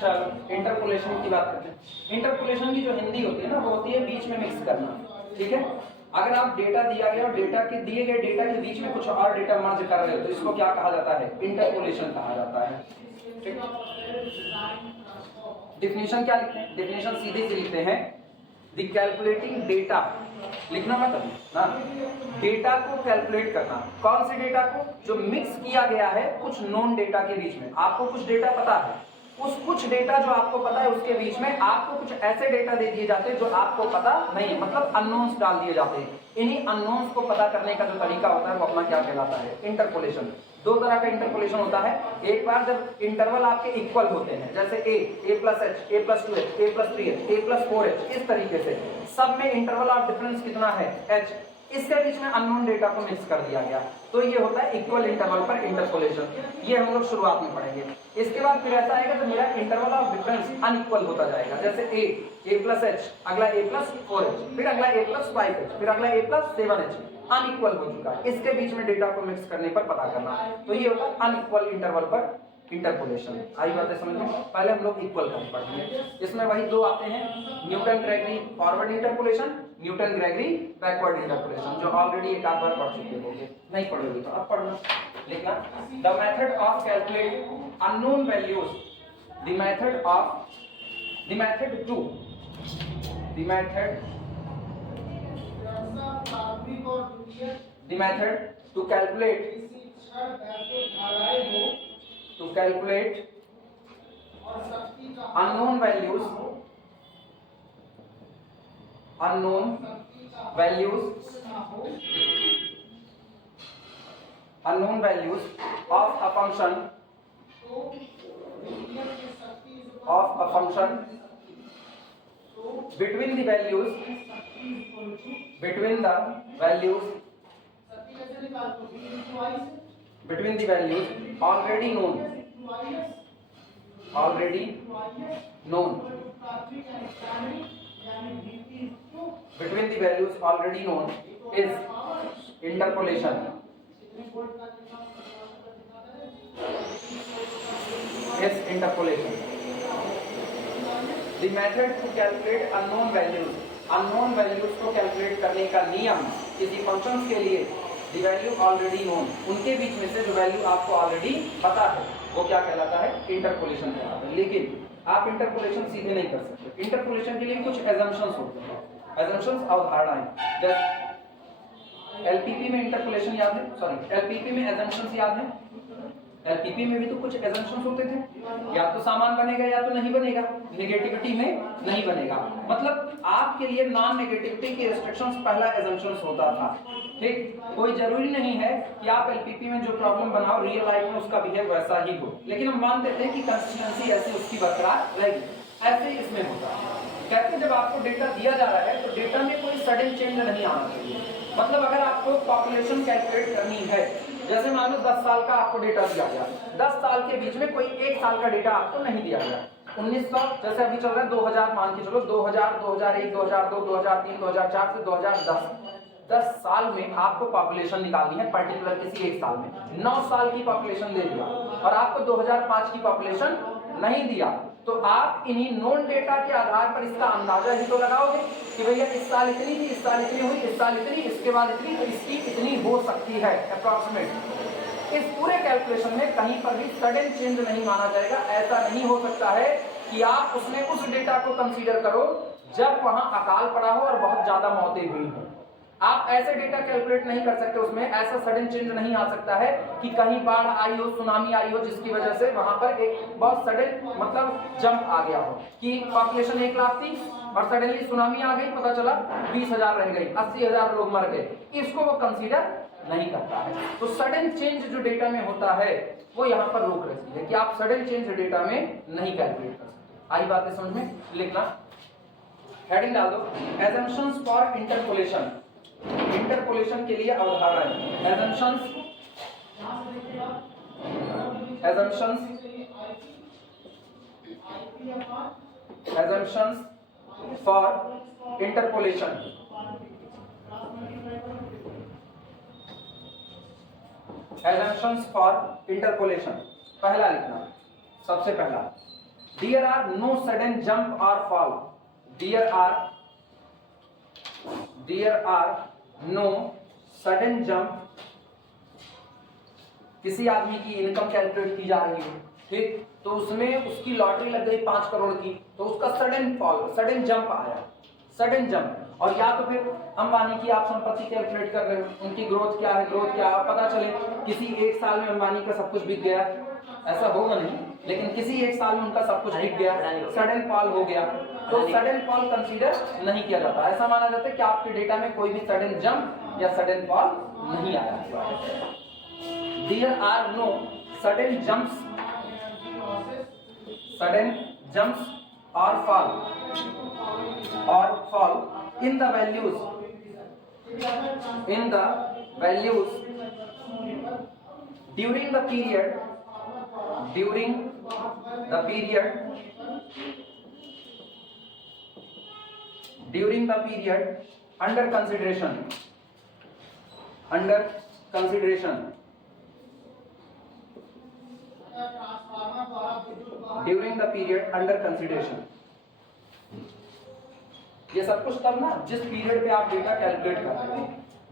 चलो इंटरपोलेशन की बात करते हैं। इंटरपोलेशन की जो हिंदी होती है ना वो होती है बीच में मिक्स करना। ठीक है, अगर आप डेटा दिया गया और डेटा के दिए गए डेटा के बीच में कुछ और डेटा मर्ज कर रहे हो तो इसको क्या कहा जाता है? इंटरपोलेशन कहा जाता है। ठीक, डिफिनेशन क्या लिखते हैं? डिफिनेशन सीधे से लिखते हैं, द कैलकुलेटिंग डेटा, लिखना मत अभी ना, डेटा को कैलकुलेट करना। कौन से डेटा को? जो मिक्स किया गया है कुछ नोन डेटा के बीच में। आपको कुछ डेटा पता है, उस कुछ डेटा जो आपको पता है उसके बीच में आपको कुछ ऐसे डेटा दे दिए जाते हैं जो आपको पता नहीं, मतलब अननोन्स डाल दिए जाते हैं। इन्हीं अननोन्स को पता करने का जो तरीका होता है वो अपना क्या कहलाता है? इंटरपोलेशन। दो तरह का इंटरपोलेशन होता है। एक बार जब इंटरवल आपके इक्वल होते हैं, जैसे a plus h, a plus 2h, a plus 3h, a plus 4h, इस तरीके से सब में इंटरवल ऑफ डिफरेंस कितना है? h, इसके बीच में अननोन डेटा को मिक्स कर दिया गया, तो ये होता है इक्वल इंटरवल पर इंटरपोलेशन। ये हम लोग शुरुआत में पढ़ेंगे। इसके बाद फिर ऐसा आएगा तो मेरा इंटरवल ऑफ डिफरेंस अनइक्वल होता जाएगा, जैसे a प्लस h, अगला a प्लस 4h, फिर अगला a प्लस 5h, फिर अगला a प्लस 7h, अनइक्वल हो चुका है। इसके बीच में डेटा को मिक्स करने पर पता करना, तो ये होता है अनइक्वल इंटरवल पर इंटरपोलेशन। आई बातें समझ में? पहले हम लोग इक्वल का पढ़ेंगे। इसमें वही दो आते हैं, Newton Gregory forward interpolation, Newton Gregory backward interpolation, जो ऑलरेडी एक आध बार पढ़ चुके होंगे। नहीं पढ़ोगे तो अब पढ़ना, लिखना, the method of calculate unknown values, the method of, the method to, the method, the method to calculate unknown values of a function between the values already known is interpolation. The method to calculate unknown values को calculate करने का नियम किसी functions के लिए the value already known, उनके बीच में से जो वैल्यू आपको ऑलरेडी पता है वो क्या कहलाता है? इंटरपोलेशन कहलाता है। लेकिन आप इंटरपोलेशन सीधे नहीं कर सकते। इंटरपोलेशन के लिए कुछ एजम्पशंस होते हैं, एजम्पशंस अवधारणाएं। जैसे एलपीपी में इंटरपोलेशन याद है, सॉरी एलपीपी में एजम्पशंस याद है। एलपीपी में भी तो कुछ एजम्पशंस होते थे, या तो सामान बनेगा या तो नहीं बनेगा, नेगेटिविटी में नहीं बनेगा। मतलब आपके लिए नॉन नेगेटिविटी के रिस्ट्रिक्शंस पहला एजम्पशंस होता था। ठीक, कोई जरूरी नहीं है कि आप एलपीपी में जो प्रॉब्लम बनाओ रियल लाइफ में उसका बिहेव वैसा ही हो, लेकिन हम मान देते हैं कि कंसिस्टेंसी ऐसी उसकी बरकरार रहेगी। ऐसे ही इसमें होता है। कहते हैं जब आपको डेटा दिया जा रहा है तो डेटा में कोई सडन चेंज नहीं आना चाहिए। मतलब अगर आपको पॉपुलेशन कैलकुलेट करनी है, जैसे मान लो 10 साल का आपको डेटा दिया गया, 10 साल के बीच में कोई 1 साल का डेटा आपको नहीं दिया गया। 1900 जैसे अभी चल रहा है 2000 मान के चलो, 2000, 2001, 2002, 2003, 2004 से 2010, 10 साल में आपको पॉपुलेशन निकालनी है पर्टिकुलर किसी एक साल में। 9 साल की पॉपुलेशन दे दिया और आपको 2005 की पॉपुलेशन नहीं दिया, तो आप इन्हीं नोन डेटा के आधार पर इसका अंदाजा ही तो लगाओगे कि भैया इस साल इतनी थी, इस साल इतनी हुई, इस साल इतनी, इसके बाद इतनी, तो इसकी इतनी हो सकती है अप्रॉक्सीमेट। इस पूरे कैलकुलेशन में कहीं पर भी सडन चेंज नहीं माना जाएगा। ऐसा नहीं हो सकता है कि आप उसमें उस डेटा को कंसीडर करो जब वहां अकाल पड़ा हो और बहुत ज्यादा मौतें हुई हो। आप ऐसे डेटा कैलकुलेट नहीं कर सकते, उसमें ऐसा सडन चेंज नहीं आ सकता है कि कहीं बाढ़ आई हो, सुनामी आई हो, जिसकी वजह से वहां पर एक बहुत सडन मतलब जंप आ गया हो कि पॉपुलेशन 1 लाख थी और सडनली सुनामी आ गई, पता चला 20,000 रह गई, 80,000 लोग मर गए। इसको वो कंसीडर नहीं करता है। तो सडन चेंज जो डेटा में होता है वो यहाँ पर रोक रहती है कि आप सडन चेंज डेटा में नहीं कैलकुलेट कर सकते। आई बातें समझ में? लिखना, हेडिंग डाल दो, एजम्पशंस फॉर इंटरपोलेशन। इंटरपोलेशन के लिए अवधारणाएं, assumptions for interpolation. Assumptions for interpolation पहला लिखना, सबसे पहला, there are no sudden jump और fall, there are no sudden jump. किसी आदमी की इनकम कैलकुलेट की जा रही है, ठीक, तो उसमें उसकी लॉटरी लग गई 5 करोड़ की, तो उसका सडन फॉल, सडन जंप आया, सडन जंप। और या तो फिर अंबानी की आप संपत्ति कैलकुलेट कर रहे हो, उनकी ग्रोथ क्या है, ग्रोथ क्या है, पता चले किसी एक साल में अंबानी का सब कुछ बिक गया, ऐसा होगा नहीं, लेकिन किसी एक साल में उनका सब कुछ बिक गया, सडन फॉल हो गया, तो सडन फॉल कंसीडर नहीं किया जाता। ऐसा माना जाता है कि आपके डेटा में कोई भी सडन जंप या सडन फॉल नहीं आया। There are no sudden jumps or fall in the values during the period under consideration during the period under consideration। ये सब कुछ तब ना जिस पीरियड पे आप डेटा कैलकुलेट कर रहे हो।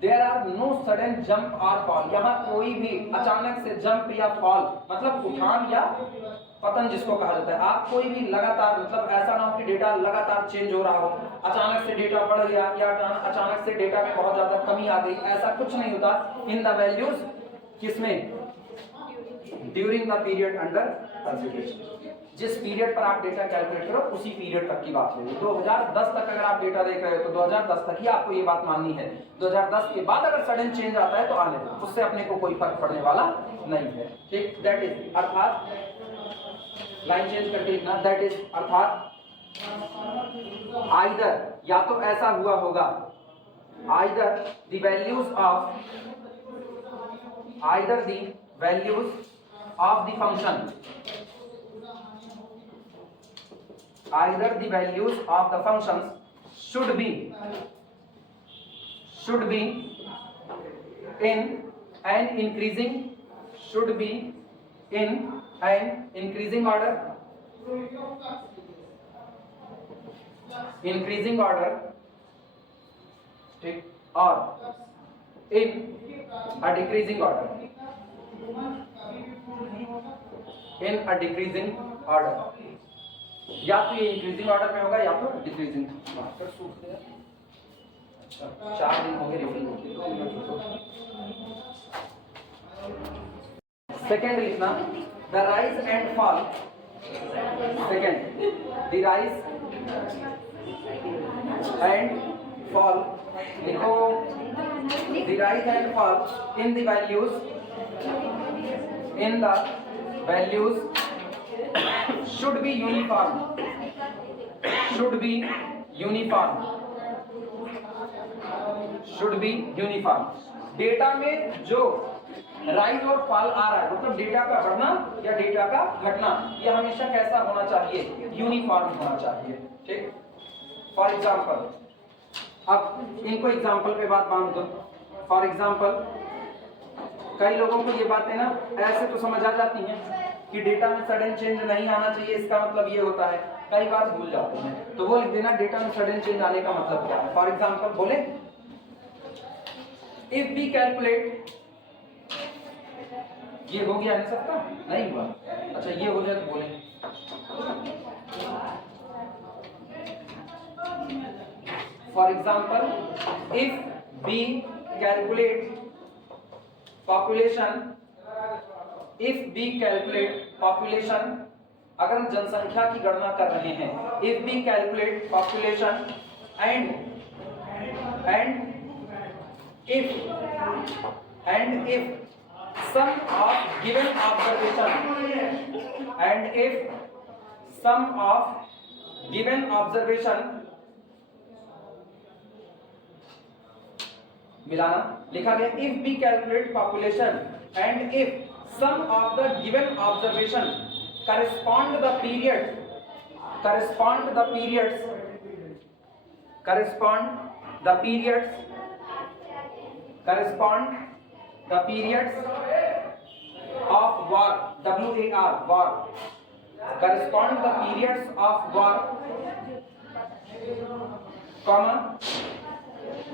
There are no sudden jump और फॉल, यहाँ कोई भी अचानक से जंप या फॉल मतलब उठान या पतन जिसको कहा जाता है। आप कोई भी लगातार, मतलब ऐसा ना हो कि डेटा लगातार चेंज हो रहा हो, अचानक से डेटा बढ़ गया या अचानक से डेटा में बहुत ज्यादा कमी आ गई, ऐसा कुछ नहीं होता। इन द वैल्यूज किसमें, during the period under consideration. जिस पीरियड पर आप डेटा कैलकुलेट करो उसी पीरियड तक की बात है। 2010 तक अगर आप डेटा देख रहे हो तो 2010 तक ही आपको ये बात माननी है। 2010 के बाद अगर सडन चेंज आता है तो आने दो, उससे अपने को कोई फर्क पड़ने वाला नहीं है, ठीक। दैट इज अर्थात लाइन चेंज करके लिखना, दैट इज अर्थात आइदर, या तो ऐसा हुआ होगा, either the values of the function, either the values of the functions should be in an increasing order, ठीक, or in a decreasing order, या तो ये इंक्रीजिंग ऑर्डर में होगा या तो डिक्रीजिंग। अच्छा, 4 दिन हो गए रिफिल होके। सेकेंड लिखना, the rise and fall, second the rise and fall लिखो, the rise and fall in the values should be uniform। Data में जो राइज और फॉल आ रहा है, मतलब डेटा का बढ़ना या डेटा का घटना, ये हमेशा कैसा होना चाहिए, यूनिफॉर्म होना चाहिए, ठीक। फॉर एग्जाम्पल, अब इनको एग्जाम्पल पे बात बांध दो। फॉर एग्जाम्पल, कई लोगों को ये बातें ना ऐसे तो समझ आ जाती हैं कि डेटा में सडन चेंज नहीं आना चाहिए, इसका मतलब ये होता है, कई बार भूल जाते हैं, तो वो लिख देना डेटा में सडन चेंज आने का मतलब क्या है। फॉर एग्जांपल बोले, इफ वी कैलकुलेट, ये हो गया है सबका, नहीं हुआ, अच्छा ये हो जाए तो बोले, for example if we calculate population, अगर हम जनसंख्या की गणना कर रहे हैं, if we calculate population and if sum of given observation मिलाना लिखा गया, if we calculate population and if sum of the given observation correspond the periods of war, war, correspond the periods of war, comma,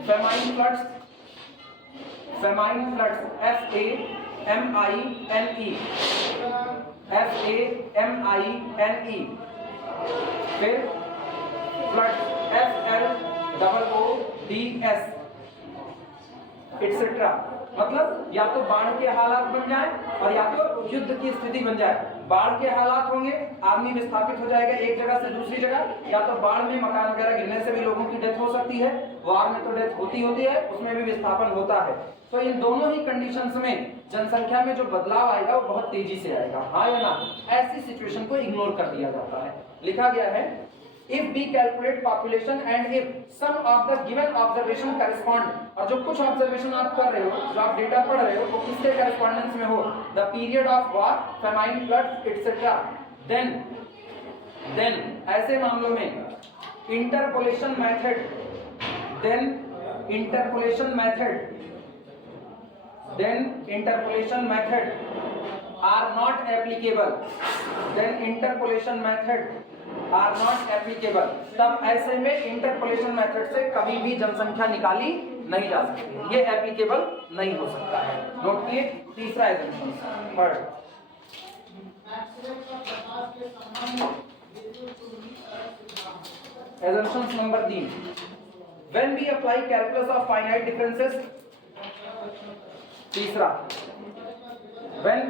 famine floods, famine floods, FAMINE, FAMINE, फिर flood FLOODS etcetera. मतलब या तो बाढ़ के हालात बन जाए और या तो युद्ध की स्थिति बन जाए। बाढ़ के हालात होंगे, आदमी विस्थापित हो जाएगा एक जगह से दूसरी जगह, या तो बाढ़ में मकान वगैरह गिरने से भी लोगों की डेथ हो सकती है, वार में तो डेथ होती है, उसमें भी विस्थापन होता है। तो इन दोनों ही कंडीशंस में जनसंख्या में जो बदलाव आएगा वो बहुत तेजी से आएगा, हाँ या ना। ऐसी सिचुएशन को इग्नोर कर दिया जाता है। लिखा गया है if we calculate population and if some of the given observation correspond, और जो कुछ ऑब्जर्वेशन आप कर रहे हो, जो आप डेटा पढ़ रहे हो, वो किसके करेस्पॉन्डेंस में हो, the period of war, famine, floods, etc. then ऐसे मामलों में interpolation method are not applicable, तब ऐसे में इंटरपोलेशन मेथड से कभी भी जनसंख्या निकाली नहीं जा सकती, ये एप्लीकेबल नहीं हो सकता है। नोट किए। तीसरा assumption, third, assumption number 3, when we apply calculus of finite differences. तीसरा, when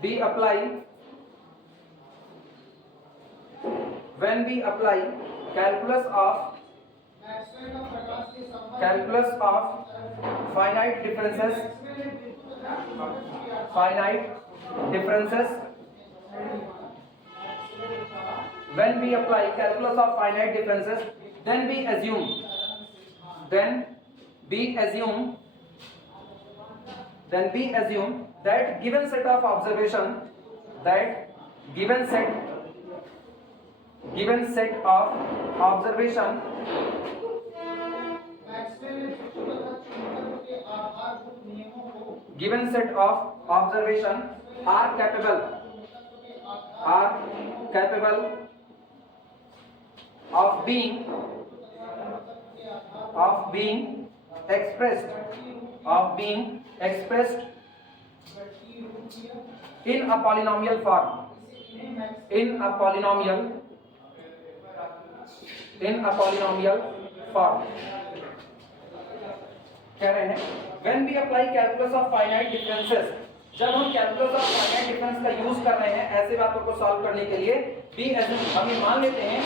we apply calculus of finite differences, when we apply calculus of finite differences, then we assume that given set of observation, are capable of being expressed in a polynomial form, कह रहे हैं when we apply calculus of finite differences, जब हम calculus of finite difference का use कर रहे हैं ऐसे बातों को सॉल्व करने के लिए, हम ये मान लेते हैं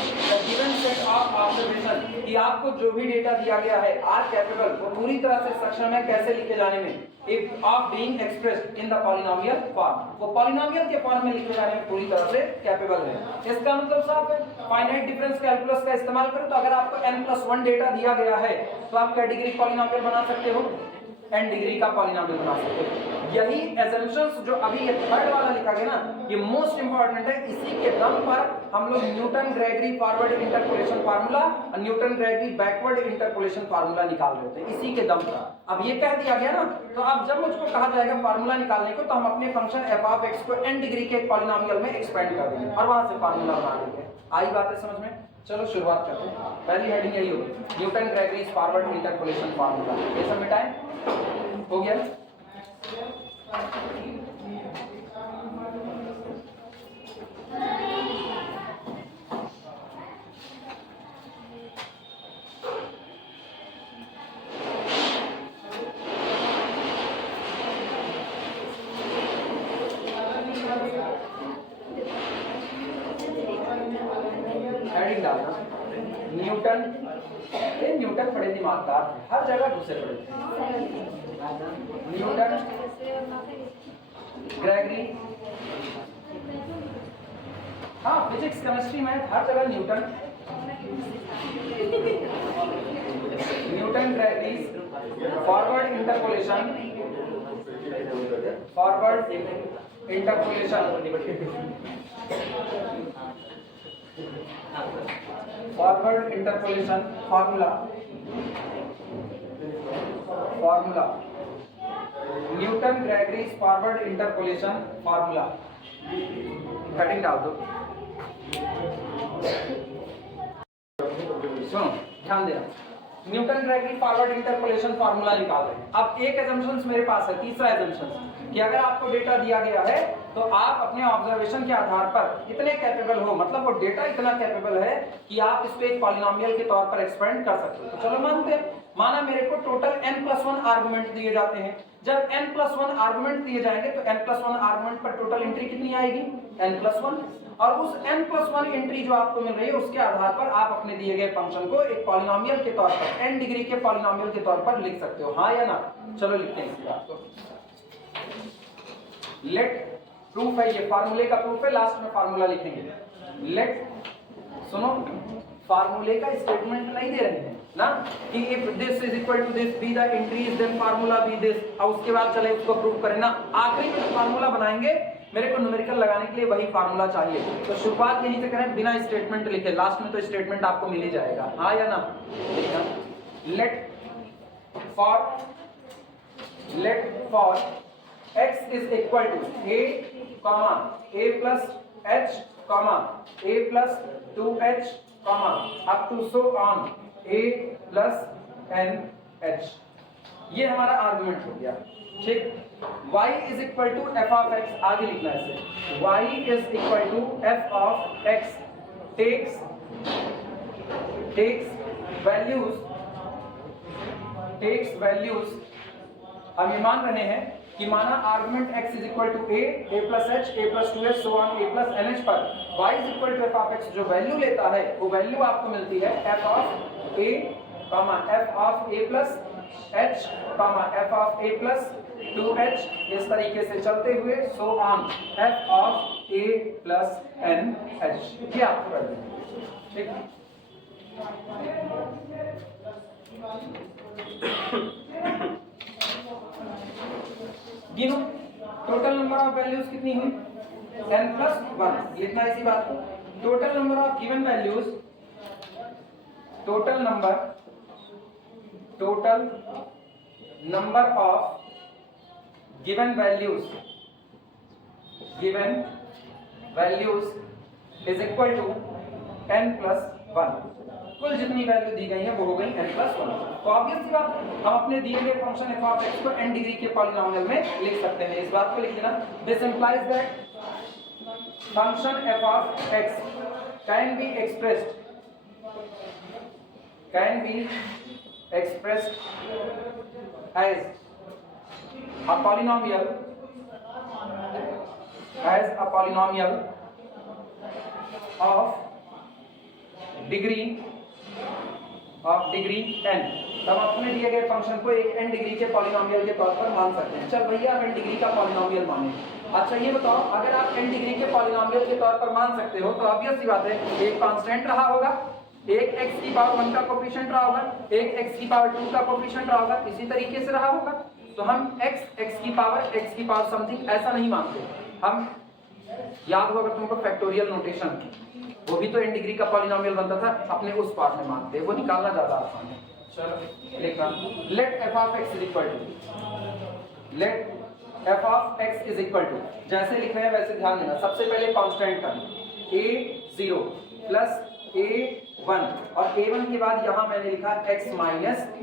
गिवन सेट ऑफ ऑब्जर्वेशन कि आपको जो भी डेटा दिया गया है आर कैपेबल, वो पूरी तरह से सक्षम है कैसे लिखे जाने में, if of being expressed in the polynomial form, वो पॉलिनोमियल के फॉर्म में लिखे जाने में पूरी तरह से कैपेबल है। इसका मतलब साफ है, फाइनाइट डिफरेंस कैलकुलस का इस्तेमाल करें तो अगर आपको n+1 डेटा दिया गया है तो आप क्या डिग्री पॉलिनोमियल बना सकते हो, n डिग्री का पॉलिनोमियल बना सकते हो। यही एजम्पशंस जो अभी ये थर्ड वाला लिखा गया ना, ये मोस्ट इंपॉर्टेंट है। इसी के दम पर हम लोग Newton Gregory forward interpolation formula और Newton Gregory backward interpolation formula निकाल रहे थे, इसी के दम पर। अब ये कह दिया गया ना, तो अब जब मुझको कहा जाएगा फार्मूला निकालने को, तो हम अपने फंक्शन f(x) को n डिग्री के पॉलिनोमियल में एक्सपेंड कर देंगे और वहां से फार्मूला बना लेंगे। आई बात है समझ में? चलो शुरुआत करते हैं। पहली हेडिंग यही होगी, Newton Gregory forward interpolation formula. ये सब मिटाएं, हो गया। हेडिंग डालना न्यूटन पढ़े दिमागदार, हर जगह दूसरे पढ़े। न्यूटन ग्रेगरी, हाँ फिजिक्स केमिस्ट्री मैथ हर जगह Newton Gregory forward interpolation formula Newton Gregory forward interpolation formula. Heading डाल दो। सुनो ध्यान देना, न्यूटन रेगी फॉरवर्ड इंटरपोलेशन फार्मूला निकाल रहे हैं। अब एक एजम्पशन मेरे पास है, तीसरा एजम्पशन कि अगर आपको डेटा दिया गया है तो आप अपने ऑब्जर्वेशन के आधार पर इतने कैपेबल हो, मतलब वो डेटा इतना कैपेबल है कि आप इसको एक पॉलिनोमियल के तौर पर एक्सपेंड कर सकते हो। तो चलो मानते हैं, माना मेरे को टोटल n+1 आर्गुमेंट दिए जाते हैं। जब n+1 आर्गुमेंट दिए जाएंगे तो n+1 आर्गुमेंट पर टोटल एंट्री कितनी आएगी, n+1, और उस n+1 एंट्री जो आपको मिल रही है उसके आधार पर आप अपने दिए गए फंक्शन को एक पॉलिनोमियल के तौर पर n डिग्री के पॉलिनोमियल के तौर पर लिख सकते हो, हाँ या ना। चलो लिखते हैं इसी बात को। लेट प्रूफ है, ये फार्मूले का प्रूफ है, लास्ट में फार्मूला लिखेंगे। लेट, सुनो, फार्मूले का स्टेटमेंट नहीं दे रहे हैं ना कि if this is equal to this be the entries then formula be this, और उसके बाद चले उसको प्रूफ करें ना। आखिरी में फार्मूला बनाएंगे, मेरे को न्यूमेरिकल लगाने के लिए वही फार्मूला चाहिए, तो शुरुआत यहीं से करें बिना स्टेटमेंट लिखे, लास्ट में तो स्टेटमेंट आपको मिल ही जाएगा, हाँ या ना। Let for x is equal to a comma a plus h comma a plus 2h comma up to so on a plus n h, ये हमारा आर्गुमेंट हो गया, ठीक। y is equal to f of x, आगे लिखना है इसे, y is equal to f of x takes values, हम ये मान रहे हैं कि माना argument x is equal to a plus h, a plus 2h, so on a plus nh पर y is equal to f of x जो value लेता है वो वैल्यू आपको मिलती है f of a, f of a plus h, f of a plus 2h, इस तरीके से चलते हुए so on f of a plus nh, ये आपको कर देंगे, ठीक। गिनो, टोटल नंबर ऑफ वैल्यूज कितनी हुई, n+1, लिखना इसी बात को। Total number of given values, total number of given values is equal to n+1, कुल जितनी वैल्यू दी गई है वो हो गई n+1। तो ऑब्वियस सी बात, हम अपने दिए गए फंक्शन f of x को n डिग्री के पॉलिनोमियल में लिख सकते हैं, इस बात को लिख देना। This implies that function f of x can be expressed as a polynomial of degree n। तब अपने दिए गए फंक्शन को एक n डिग्री के पॉलिनोमियल के तौर पर मान सकते हैं। चल भैया हम n डिग्री का पॉलिनोमियल माने। अच्छा ये बताओ, अगर आप n डिग्री के पॉलिनोमियल के तौर पर मान सकते हो तो ऑब्वियस सी बात है, एक कांस्टेंट रहा होगा, एक x की पावर 1 का कोफिशिएंट रहा होगा, एक x की पावर 2 का कोफिशिएंट रहा होगा, इसी तरीके से रहा होगा। तो हम x की पावर समथिंग ऐसा नहीं मानते, हम याद होगा तुमको फैक्टोरियल नोटेशन, वो भी तो n डिग्री का पॉलिनोमियल बनता था, अपने उस पार्ट में मानते हैं, वो निकालना ज्यादा आसान है। चलो लिखना, let f of x is equal to, जैसे लिख रहे हैं वैसे ध्यान देना। सबसे पहले constant term a0 plus a1, और a1 के बाद यहां मैंने लिखा x माइनस a।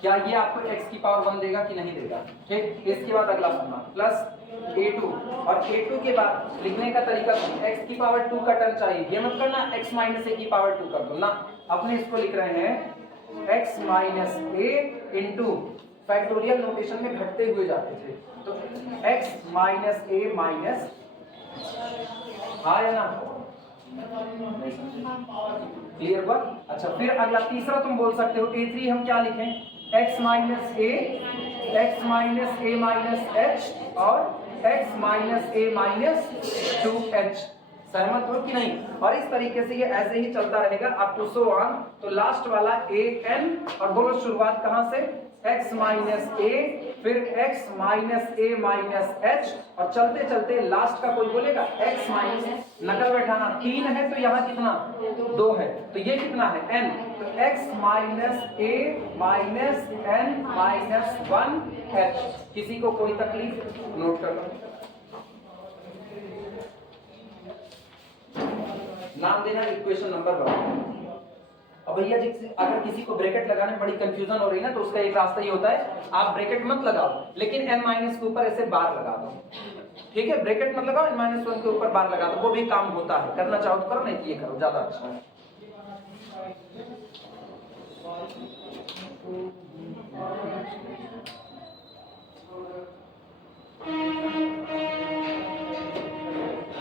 क्या ये आपको x की पावर 1 देगा कि नहीं देगा, ठीक। इसके बाद अगला सुनना, प्लस a2, और a2 के बाद लिखने का तरीका x की पावर 2 का टर्म चाहिए, ये मत करना x माइनस a की पावर 2 कर दो ना, अपने इसको लिख रहे हैं x minus a into factorial notation में घटते हुए जाते थे, तो x माइनस a माइनस, हाँ या ना, क्लियर हुआ। अच्छा फिर अगला तीसरा तुम बोल सकते हो a3 हम क्या लिखें, x minus a minus h और x minus a minus 2h, सहमत हो कि नहीं। और इस तरीके से ये ऐसे ही चलता रहेगा अप टू सो ऑन। तो लास्ट वाला an, और बोलो शुरुआत कहां से, x माइनस a, फिर x minus a minus h, और चलते चलते लास्ट का कोई बोलेगा x माइनस, नकल बैठाना, 3 है तो यहाँ कितना 2 है, तो ये कितना है n, तो x minus a minus n minus 1h। किसी को कोई तकलीफ, नोट कर लो। नाम देना इक्वेशन नंबर बताओ। अब भैया जी अगर किसी को ब्रैकेट लगाने में बड़ी कंफ्यूजन हो रही है ना, तो उसका एक रास्ता ये होता है, आप ब्रैकेट मत लगाओ लेकिन n माइनस के ऊपर ऐसे बार लगा दो। ठीक है, ब्रैकेट मत लगाओ, n-1 के ऊपर बार लगा दो, वो भी काम होता है। करना चाहो तो करो, नहीं तो ये करो, ज्यादा अच्छा है।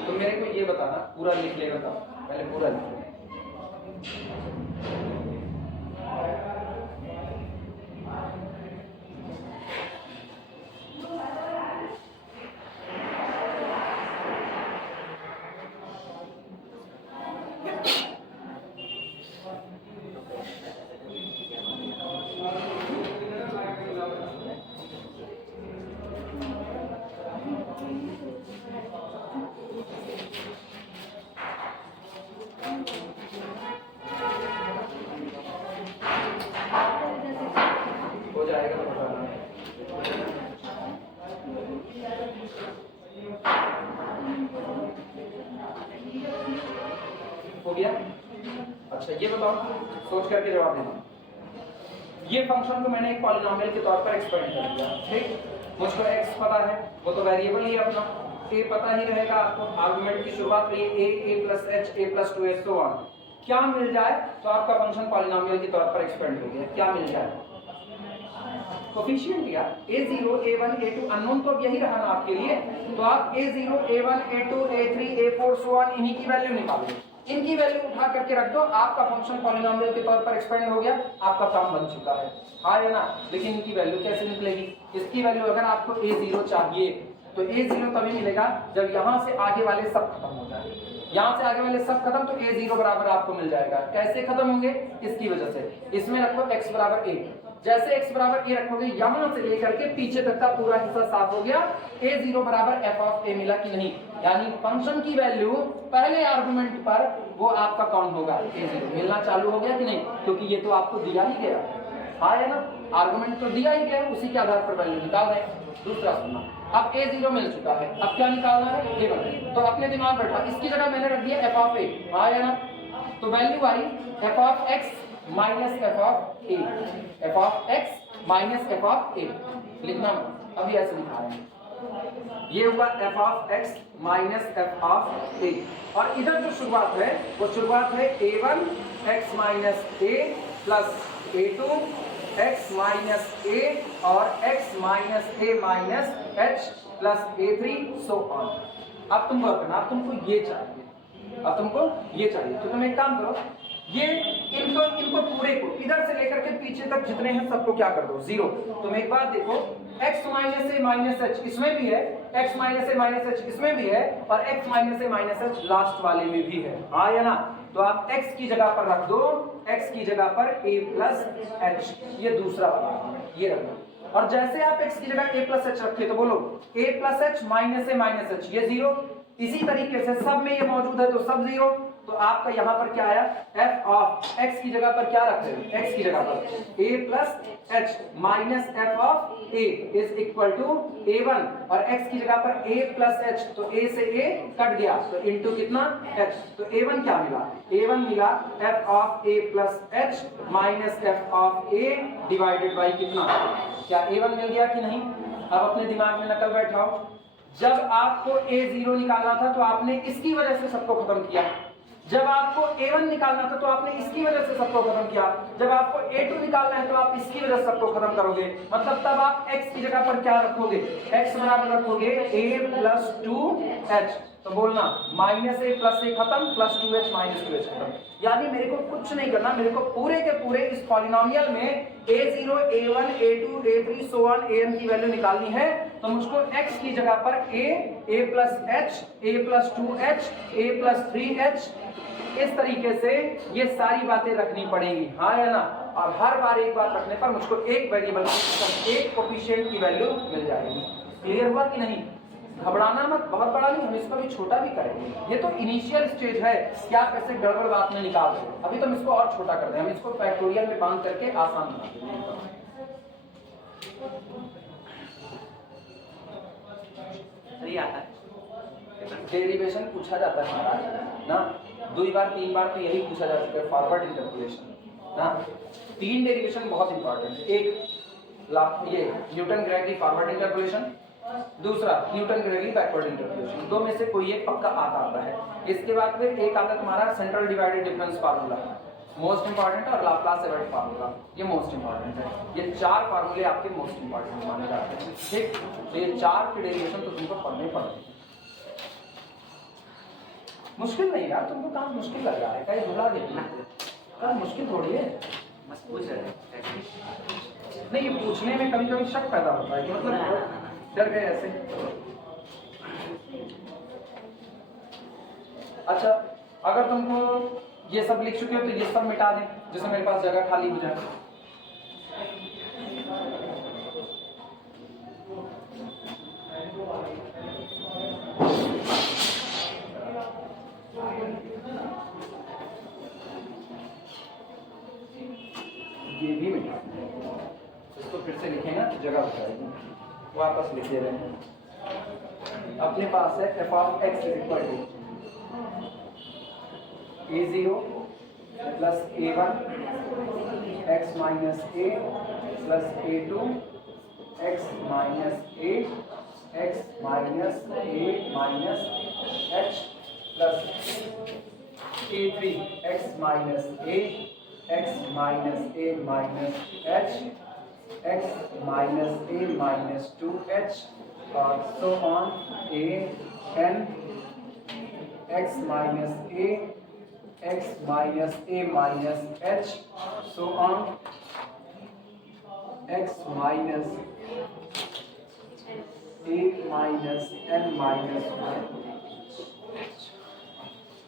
तो मेरे को ये बताना, पूरा लिख लेगा था पहले, पूरा लिख ले। हो जाएगा तो बताना। हो गया? अच्छा ये बताओ, सोच करके जवाब देना। ये फंक्शन को मैंने एक पॉलिनोमियल के तौर पर एक्सपेंड कर दिया। ठीक, मुझको x पता है, वो तो वेरिएबल ही है अपना, a पता ही रहेगा आपको। आर्गुमेंट की शुरुआत में a plus h a plus 2h so on, क्या मिल जाए तो आपका फंक्शन पॉलिनोमियल के तौर पर एक्सपेंड हो गया। क्या मिल जाए? कोफिशिएंट या a0 a1 a2 अननोन तो अब यही रहा ना आपके लिए, तो आप a0 a1 a2 a3 a4 so on इन्हीं की वैल्यू निकालो, इनकी वैल्यू उठा करके रख दो, आपका फंक्शन पॉलिनोमियल के तौर पर एक्सपेंड हो गया, आपका काम बन चुका है। हाँ या ना? लेकिन इनकी वैल्यू कैसे निकलेगी? इसकी वैल्यू अगर आपको a0 चाहिए तो a0 तभी मिलेगा जब यहाँ से आगे वाले सब खत्म हो जाए। यहाँ से आगे वाले सब खत्म तो a0 बराबर आपको मिल जाएगा। कैसे खत्म होंगे? इसकी वजह से। इसमें रखो x बराबर a, जैसे x बराबर a रखोगे यहाँ से लेकर के पीछे तक का पूरा हिस्सा साफ हो गया। a0 बराबर f ऑफ a मिला कि नहीं? यानी फंक्शन की वैल्यू पहले आर्गुमेंट पर वो आपका कौन होगा? a0 मिलना चालू हो गया कि नहीं? क्योंकि ये तो आपको दिया ही गया। हाँ है ना? आर्गुमेंट तो दिया ही गया, उसी के आधार पर वैल्यू निकाल रहे हैं। दूसरा सुनना, अब a0 मिल चुका है, अब क्या निकालना है? a1। तो अपने दिमाग बैठा, इसकी जगह मैंने रख दिया f ऑफ a। हाँ है ना? तो value I f of x minus f of a, f of x minus f of a। लिखना अभी ऐसे लिखा रहे हैं, ये हुआ f of x minus f of a। और इधर जो शुरुआत है वो शुरुआत है a1 x minus a plus a2 x minus a और x minus a minus h plus a3 so on. अब तुम वर्क करना, अब तुमको ये चाहिए, अब तुमको ये चाहिए, तो तुम एक काम करो, ये इनको पूरे को इधर से लेकर के पीछे तक जितने हैं सबको क्या कर दो? 0। तुम एक बात देखो, x minus a minus h इसमें भी है, x minus a minus h इसमें भी है, और x minus a minus h last वाले में भी है। हाँ या ना? तो आप x की जगह पर रख दो, x की जगह पर a प्लस h, ये दूसरा वाला ये रखना। और जैसे आप x की जगह a प्लस h रखे तो बोलो a plus h minus a minus h, ये 0। इसी तरीके से सब में ये मौजूद है तो सब 0। तो आपका यहाँ पर क्या आया? f ऑफ x की जगह पर क्या रख रहे हो? x की जगह पर a plus h minus f of a is equal to a1, और x की जगह पर a प्लस h, तो a से a कट गया तो इनटू कितना? h। तो a1 क्या मिला? a1 मिला f of a plus h minus f of a divided by कितना? क्या a1 मिल गया कि नहीं? अब अपने दिमाग में नकल बैठाओ, जब आपको a0 निकालना था तो आपने इसकी वजह से सबको खत्म किया, जब आपको a1 निकालना था तो आपने इसकी वजह से सबको खत्म किया, जब आपको a2 निकालना है तो आप इसकी वजह से सबको खत्म करोगे। मतलब तब आप x की जगह पर क्या रखोगे? x बराबर रखोगे a प्लस 2h। तो बोलना माइनस a प्लस a खत्म, प्लस 2h माइनस 2h खत्म। यानी मेरे को कुछ नहीं करना, मेरे को पूरे के पूरे इस पॉलिनोमियल में a0 a1 a2 a3 so on an की वैल्यू निकालनी है। तो मुझको x की जगह पर a plus h a plus 2h a plus 3h, इस तरीके से ये सारी बातें रखनी पड़ेंगी। हाँ या ना? और हर बार एक बात रखने पर मुझको एक वेरिएबल एक कोफिशिएंट की वैल्यू मिल जाएगी। क्लियर हुआ कि नहीं? घबराना मत, बहुत बड़ा नहीं, हम इसको भी छोटा भी करेंगे। ये तो इनिशियल स्टेज है कि आप ऐसे गड़बड़ बात में निकाल दो। अभी तो हम इसको और छोटा कर दें, हम इसको फैक्टोरियल में बांध करके आसान बना देंगे। डेरिवेशन पूछा जाता है महाराज ना, 2 बार 3 बार तो यही पूछा जा चुका है, फॉरवर्ड इंटरपोलेशन ना। 3 डेरिवेशन बहुत इंपॉर्टेंट है। एक ये न्यूटन ग्रेगरी फॉरवर्ड इंटरपोलेशन, दूसरा न्यूटन ग्रेगरी बैकवर्ड इंटरपोलेशन। दो में से कोई एक पक्का आता है। इसके बाद फिर एक आता तुम्हारा central divided difference formula, most important, और लाप्लास एवर्ट फार्मूला, ये मोस्ट इंपॉर्टेंट है। ये 4 फार्मूले आपके मोस्ट इंपॉर्टेंट माने जाते हैं, ठीक। तो ये 4 के डेरिवेशन तो तुमको पढ़ने पड़ेंगे। मुश्किल नहीं यार, तुमको काम मुश्किल लग रहा है, कहीं भुला देना काम मुश्किल थोड़ी है। बस पूछ रहे नहीं, ये पूछने में कभी कभी शक पैदा होता है कि मतलब डर गए ऐसे। अच्छा, अगर तुमको ये सब लिख चुके हो तो ये सब मिटा दें, जिससे मेरे पास जगह खाली हो जाए। ये भी मिटा, इसको फिर से लिखें ना, जगह हो जाएगी। वापस लिख दे रहे हैं। अपने पास है f of x equal to a0 plus a1 x minus a plus a2 x minus a x minus a minus h plus a3 x minus a x minus a minus h x minus a minus 2h और so on a n x minus a x minus a minus h so on x minus a minus n minus 1।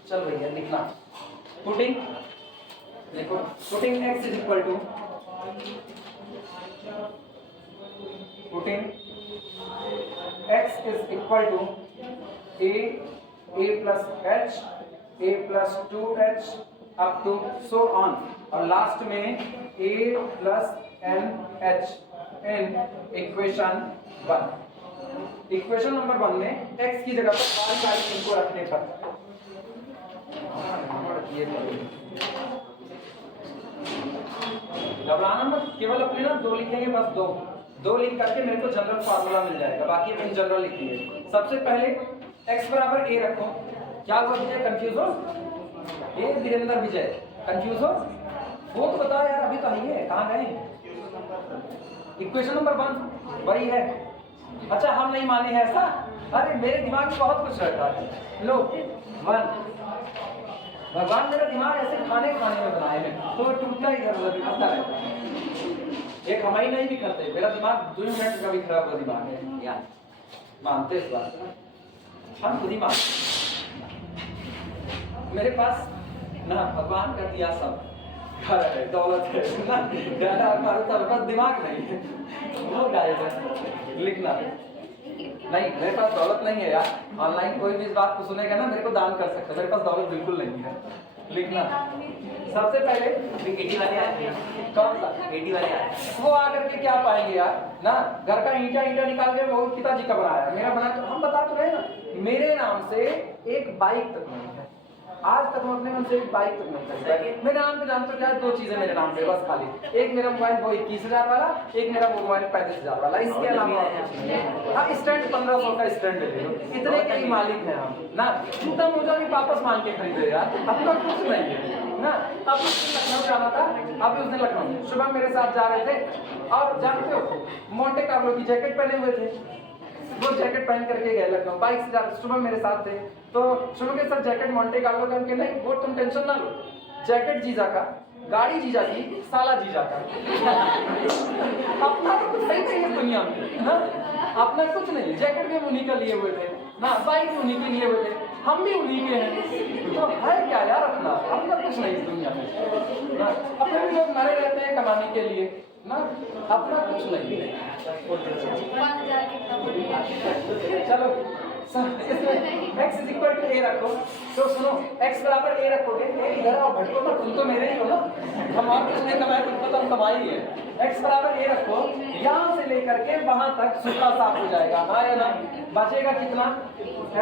चल भैया लिखना, putting देखो, putting x is equal to, putting x is equal to a plus h, a plus 2h up to so on, और last में a plus n h in equation 1। Equation number 1 में x की जगह पर बारी इनको रखने पर घबराना मत, केवल अपने ना 2 लिखेंगे, बस 2 लिख करके मेरे को जनरल फार्मूला मिल जाएगा, बाकी अपन जनरल लिखेंगे। सबसे पहले x बराबर a रखो। क्या हुआ विजय, कंफ्यूज हो? ये वीरेंद्र विजय कंफ्यूज हो? वो तो बताओ यार, अभी तो आइए, कहाँ गए? इक्वेशन नंबर 1 वही है। अच्छा, हम नहीं माने हैं ऐसा? अरे मेरे दिमाग में बहुत कुछ रहता है। लो 1, भगवान मेरा दिमाग ऐसे खाने में बनाए हैं, तो टूटता ही इधर उधर बिखरता रहता है। एक हमारी नहीं भी करते, मेरा दिमाग 2 मिनट का भी खराब हुआ दिमाग है यार, मानते इस बात हम खुद ही मानते। मेरे पास ना भगवान कर दिया सब, घर है, दौलत है ना, गाना हमारे दिमाग नहीं है, वो गायब है। लिखना नहीं, मेरे पास दौलत नहीं है यार। ऑनलाइन कोई भी इस बात को सुनेगा ना, मेरे को दान कर सकता है, मेरे पास दौलत बिल्कुल नहीं है। लिखना, सबसे पहले 80 वाले आए हैं। कौन सा 80 वाले आए? वो आकर के क्या पाएंगे यार ना, घर का ईंटा निकाल के वो पिताजी का बनाया, मेरा बना, तो हम बता तो रहे ना, मेरे नाम से एक बाइक तक नहीं है आज तक। हम अपने मन से एक बाइक तक नहीं खरीदा। मेरे नाम पे जानते हो क्या है? 2 चीजें मेरे नाम पे बस खाली, एक मेरा मोबाइल वो 21,000 वाला, एक मेरा मोबाइल 35,000 वाला, इसके अलावा हाँ स्टैंड 1500 का स्टैंड ले लो, इतने के ही मालिक हैं हम ना। टूटा मोजा भी वापस मांग के खरीदे यार, अपना कुछ नहीं है ना। अब उस दिन लखनऊ जाना था, अभी उस दिन लखनऊ सुबह मेरे साथ जा रहे थे, और जानते हो मोंटे कार्लो की जैकेट पहने हुए थे, वो जैकेट पहन करके गए लखनऊ, बाइक से जा रहे, सुबह मेरे साथ थे, तो सुबह के साथ जैकेट मोंटे कार्लो का, उनके नहीं, वो तुम टेंशन ना लो, जैकेट जीजा का, गाड़ी जीजा की, साला जीजा का। अपना तो कुछ नहीं है दुनिया में ना, अपना कुछ नहीं। जैकेट भी उन्हीं का लिए हुए थे ना, बाइक भी उन्हीं के लिए हुए थे, हम भी उन्हीं के हैं, तो है क्या यार अपना कुछ नहीं इस दुनिया में ना। अपने भी लोग मरे रहते हैं कमाने के लिए ना, अपना कुछ नहीं है। चलो x is equal to a रखो, तो सुनो x बराबर a रखोगे, इधर आओ भटको मत, तुम तो मेरे ही हो ना, हम और कुछ नहीं कमाए, तुमको तो हम कमाई है। x बराबर a रखो, यहाँ से लेकर के वहां तक सूत्र साफ हो जाएगा। हाँ या ना? बचेगा कितना?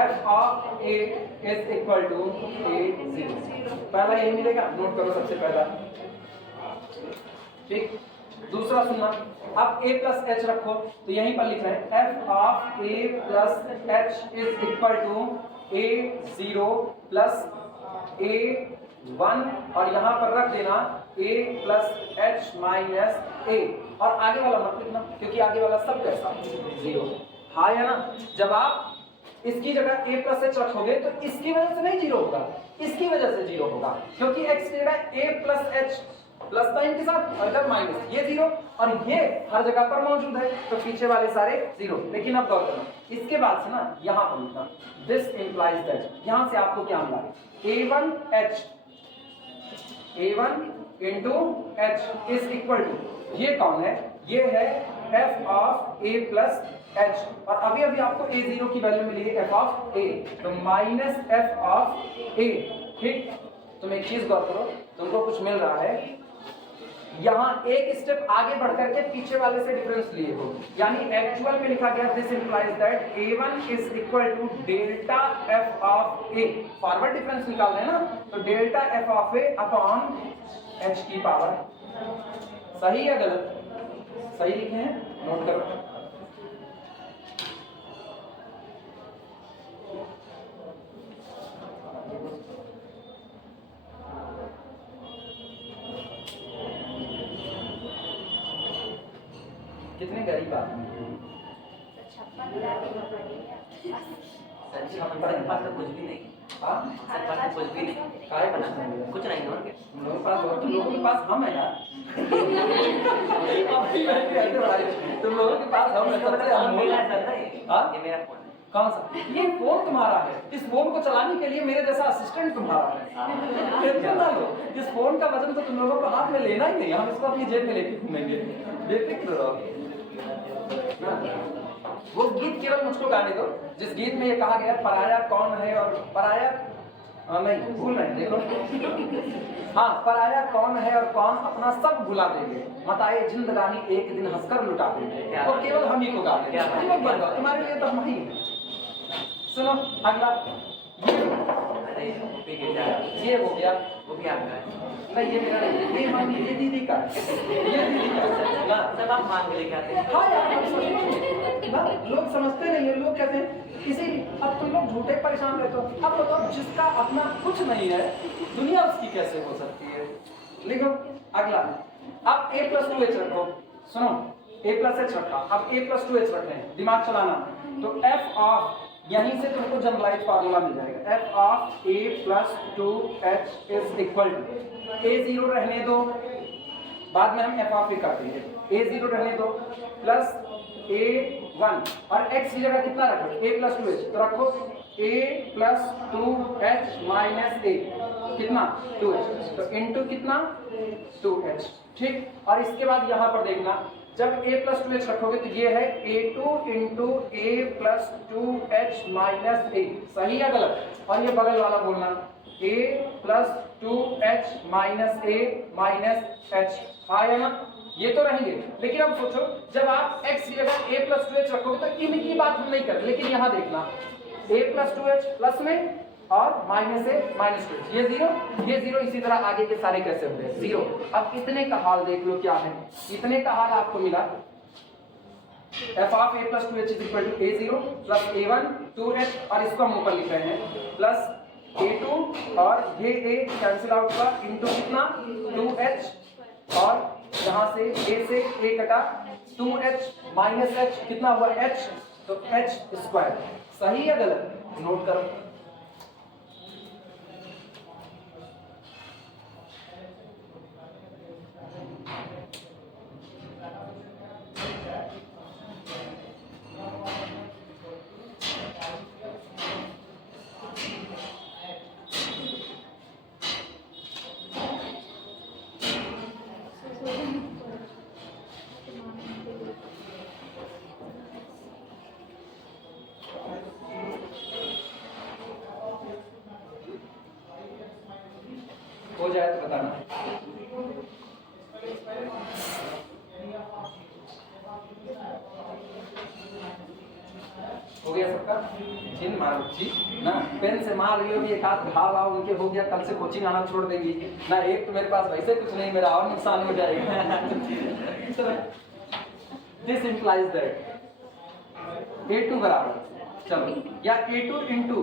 f of a is equal to a0। पहला ये मिलेगा, नोट करो सबसे पहला। ठीक, दूसरा सुनना, अब a प्लस एच रखो तो यहीं पर लिख रहे हैं f of a plus h is equal to a0 plus a1, और यहाँ पर रख देना a plus h minus a, और आगे वाला मत लिखना क्योंकि आगे वाला सब कैसा 0। हाँ या ना? जब आप इसकी जगह a प्लस एच रखोगे तो इसकी वजह से नहीं 0 होगा, इसकी वजह से 0 होगा, क्योंकि x की जगह a plus H plus sign के साथ और इधर माइनस, ये 0 और ये हर जगह पर मौजूद है, तो पीछे वाले सारे 0। लेकिन अब गौर करना, इसके बाद से ना यहाँ पर लिखना दिस इंप्लाइज दैट, यहाँ से आपको क्या मिला? a1 into h is equal to, ये कौन है? ये है f of a plus h, और अभी अभी आपको a0 की वैल्यू मिली है f ऑफ a, तो माइनस f ऑफ a। ठीक, तुम एक चीज गौर करो, तुमको कुछ मिल रहा है, यहाँ एक स्टेप आगे बढ़ करके पीछे वाले से डिफरेंस लिए हो, यानी एक्चुअल में लिखा गया this implies that a1 is equal to delta f of a। Forward difference निकाल रहे हैं ना, तो delta f of a upon h की पावर। सही या गलत? सही लिखे हैं, नोट करो। कितने गरीब आदमी हैं? पास तो कुछ भी नहीं। हाँ, पास तो कुछ भी नहीं। काय बना बना? कुछ नहीं और क्या? तुम लोगों के पास हम है यार। तुम लोगों के पास हम है, सबसे हम मेरा हैं। चल रहा है। हाँ? ये मेरा फोन है। कौन सा? ये फोन तुम्हारा है, इस फोन को चलाने के लिए मेरे जैसा असिस्टेंट तुम्हारा है। टेंशन ना लो, इस फोन का वजन तो तुम लोगों को हाथ में लेना ही नहीं, हम इसको अपनी जेब में लेके घूमेंगे, बेफिक्र रहो। वो गीत केवल मुझको गाने दो जिस गीत में ये कहा गया पराया कौन है, और पराया नहीं भूल रहे, देखो हाँ, पराया कौन है और कौन अपना सब भुला देंगे, मताए जिंदगानी एक दिन हंसकर लुटा देंगे, वो केवल हम ही को गा देंगे, तुम्हारे लिए तो हम ही हैं। सुनो अगला, ये हो गया, वो भी आपका है। नहीं ये मेरा नहीं, ये मान लीजिए दीदी का, ये दीदी का ना, सब आप मांग के लेके आते हैं। हाँ यार ना, लोग समझते नहीं है, लोग कहते हैं इसीलिए अब तुम लोग झूठे परेशान रहते हो। अब बताओ जिसका अपना कुछ नहीं है दुनिया उसकी कैसे हो सकती है? लिखो अगला, अब a प्लस 2h रखो, सुनो a प्लस h रखा, अब a प्लस 2h रखे, दिमाग चलाना, तो f ऑफ, यहीं से तुमको जनरलाइज फार्मूला मिल जाएगा, f of a plus 2h is equal to a0 रहने दो, बाद में हम f ऑफ a कर देंगे, a0 रहने दो प्लस a1, और x की जगह कितना रखो? a प्लस 2h, तो रखो a plus 2h minus a, कितना? 2h, तो इनटू कितना? 2h। ठीक, और इसके बाद यहाँ पर देखना, जब a प्लस 2h रखोगे तो ये है a2 into a plus 2h minus a। सही या गलत? और ये बगल वाला बोलना a plus 2h minus a minus h। हाँ या ना? ये तो रहेंगे, लेकिन अब सोचो जब आप x की जगह a प्लस 2h रखोगे तो इनकी बात हम नहीं करें, लेकिन यहाँ देखना a प्लस 2h प्लस में और माइनस a माइनस 2h, ये 0, ये 0, इसी तरह आगे के सारे कैसे होते हैं 0। अब इतने का हाल देख लो क्या है, इतने का हाल आपको मिला f of a plus 2h is equal to a0 plus a1 2h, और इसको हम ऊपर लिख रहे हैं प्लस a2, और ये a कैंसिल आउट हुआ इनटू कितना? 2h, और यहाँ से a से a कटा 2h माइनस h, कितना हुआ? h, तो h स्क्वायर। सही या गलत? नोट करो। हो जाए तो बताना। जिन मारो जी ना, पेन से मार रही होगी, एक हाथ घाव आओ उनके हो गया, कल से कोचिंग आना छोड़ देंगी ना। एक तो मेरे पास वैसे कुछ नहीं, मेरा और नुकसान हो जाएगा। दिस इंप्लाइज दैट A2 बराबर, चलो, या A2 into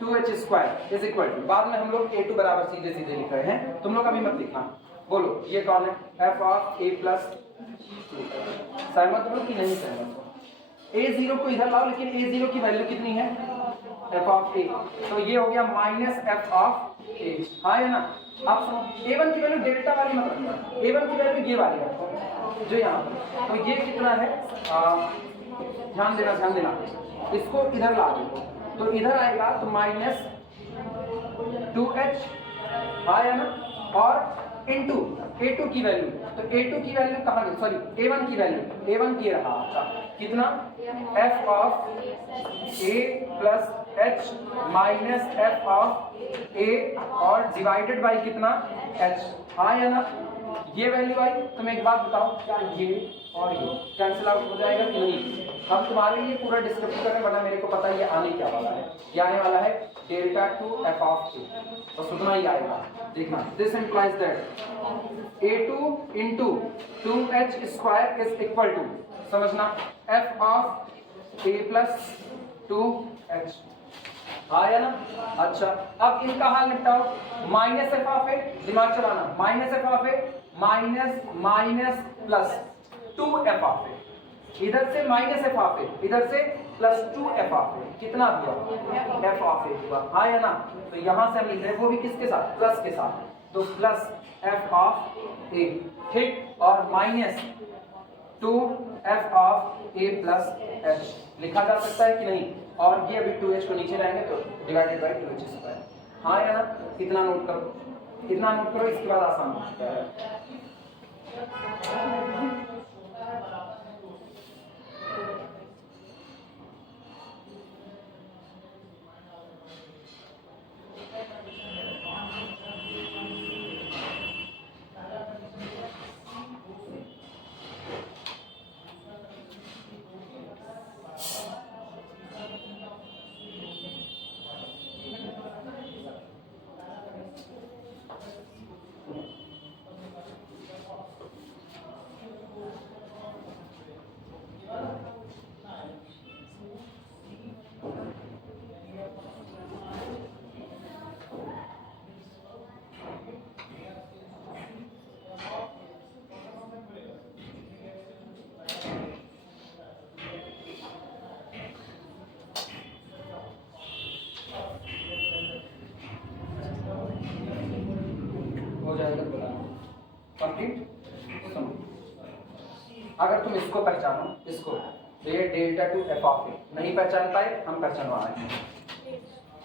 2h square is equal to, बाद में हम लोग A2 बराबर सीधे सीधे लिख रहे हैं, तुम लोग अभी मत लिखना। बोलो ये कौन है? f ऑफ a प्लस, सहमत हो कि नहीं सहमत हो? A0 को इधर लाओ, लेकिन A0 की वैल्यू कितनी है? f ऑफ a, तो ये हो गया माइनस f ऑफ a, हाँ है ना। आप सुनो, A1 की वैल्यू डेल्टा वाली मत रखना, A1 की वैल्यू ये वाली रखो जो यहाँ पर, तो ये कितना है, ध्यान देना, इसको इधर ला दो, तो इधर आएगा तो माइनस 2h आया ना, और इनटू A2 की वैल्यू, तो A2 की वैल्यू कहाँ गई, सॉरी A1 की वैल्यू, A1 की रहा, अच्छा कितना, f of a plus h minus f of a और डिवाइडेड बाई कितना, h आया ना। ये वैल्यू आई, तुम एक बात बताओ, क्या ये और ये कैंसिल आउट हो जाएगा कि नहीं? हम तुम्हारे लिए पूरा डिस्क्रिप्शन करें, वरना मेरे को पता है ये आने क्या वाला है, ये आने वाला है delta two f of a, तो सुनना ही आएगा, देखना। This implies that a2 into 2h square is equal to, समझना, f of a plus 2h आया ना। अच्छा, अब इनका हाल निपटाओ, माइनस एफ ऑफ ए, दिमाग चलाना, minus f of a minus minus plus 2f of a, इधर से माइनस एफ ऑफ ए, इधर से प्लस 2f ऑफ ए, कितना हुआ, f ऑफ ए हुआ, आया ना। तो यहां से हम लिख रहे हैं वो भी किसके साथ, प्लस के साथ, तो प्लस f ऑफ ए, ठीक, और minus 2f of a plus h लिखा जा सकता है कि नहीं? और ये अभी 2h को नीचे लाएंगे तो डिवाइडेड बाई 2h स्क्वायर, हाँ या ना। इतना नोट करो, इतना नोट करो, इसके बाद आसान हो चुका है। कंप्लीट। सुनो, अगर तुम इसको पहचानो, इसको, तो ये delta two f of a, नहीं पहचान पाए, हम पहचानवा रहे हैं।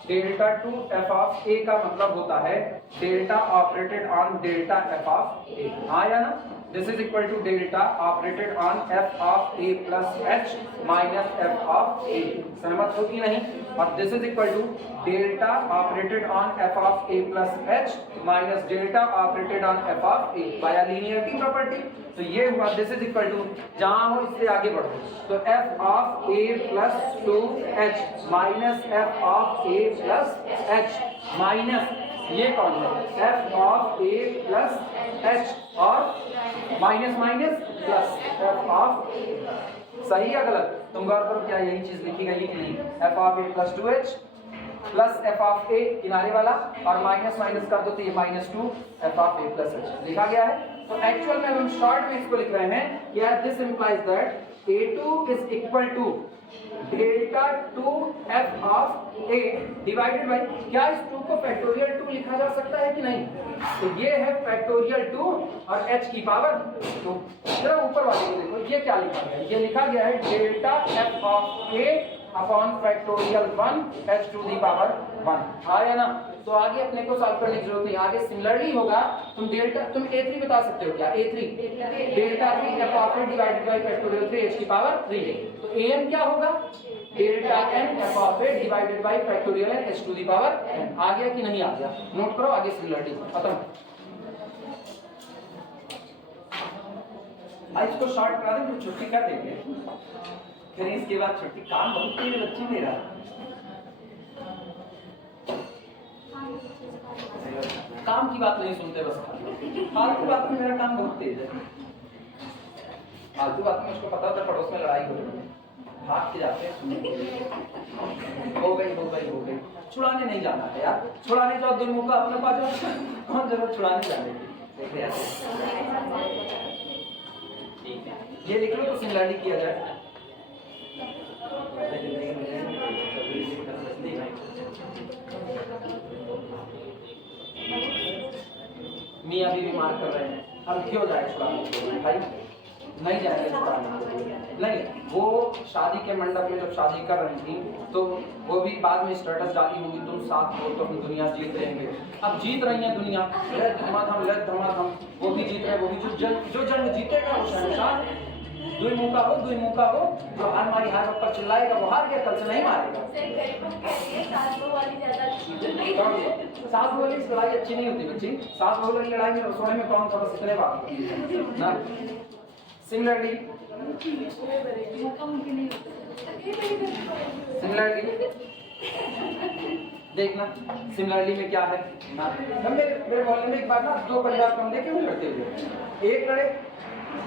Delta two f of a का मतलब होता है delta operated on delta f of a, आया ना। This is equal to delta operated on f of a plus h minus f of a, सहमत हो कि नहीं? और this is equal to delta operated on f of a plus h minus delta operated on f of a by linearity property. तो ये हुआ, this is equal to, जहां हो इससे आगे बढ़ो, तो f of a plus 2h minus f of a plus h minus, ये कौन है, f of a plus h, और minus minus plus f of, सही या गलत? तुम गौर करो, क्या यही चीज लिखी गई कि नहीं? F of a plus 2h plus f of a किनारे वाला, और माइनस माइनस कर दो तो ये minus 2 f of a plus h लिखा गया है। तो एक्चुअल में हम शॉर्ट में इसको लिख रहे हैं, या this implies that A2 is equal to delta 2 f of a divided by, क्या इस 2 को फैक्टोरियल 2 लिखा जा सकता है कि नहीं? तो ये है फैक्टोरियल 2 और h की पावर 2। जरा ऊपर वाले को देखो, ये क्या लिखा गया है? ये लिखा गया है delta f of a upon factorial 1 h to the power 1, आया ना। तो आगे अपने को सॉल्व करने की जरूरत नहीं, आगे सिमिलरली होगा। तुम डेल्टा, तुम A3 बता सकते हो क्या? A3 delta 3 f of a divided by factorial 3 h की पावर 3, तो an क्या होगा? Delta n f of a divided by factorial n h to the power n। आ गया कि नहीं आ गया? नोट करो, आगे सिमिलरिटी खत्म। आज इसको शॉर्ट करा दें तो छुट्टी कर देंगे, फिर इसके बाद छुट्टी, काम बहुत तेरे बच्चे मेरा। काम की बात नहीं सुनते, बस फालतू बात में मेरा काम बहुत तेज है। फालतू बात में उसको पता होता है पड़ोस में लड़ाई हो रही है, भाग के जाते हैं सुनने के लिए। हो गई। छुड़ाने नहीं जाना है यार, छुड़ाने जाओ दो मुंह का अपने पास, कौन जरूरत छुड़ाने जाने की। ये लिख लो तो सिमिलरिटी किया जाए। मियाँ बीवी मार कर रहे हैं, हम क्यों जाए छुड़ाने के लिए भाई? नहीं जाएंगे छुड़ाने के लिए। नहीं, वो शादी के मंडप में जब शादी कर रही थी तो वो भी बाद में स्टेटस डाली होंगी, तुम साथ हो तो हम दुनिया जीत लेंगे। अब जीत रही है दुनिया, लद धमाधम, वो भी जीत रहे, वो भी जो जंग जीतेगा वो शहंशाह। दुई मुंह का हो, जो हार मारी हार पर चिल्लाएगा वो हार गया, कल से नहीं मारेगा। सास बहू वाली लड़ाई अच्छी नहीं होती बच्ची। सास बहू वाली लड़ाई में रसोई में कौन सा बस इतने बात ना। सिमिलरली देखना, सिमिलरली में क्या है ना। मेरे मोहल्ले में एक बार ना दो परिवार कम देखे हुए लड़ते हुए, एक लड़े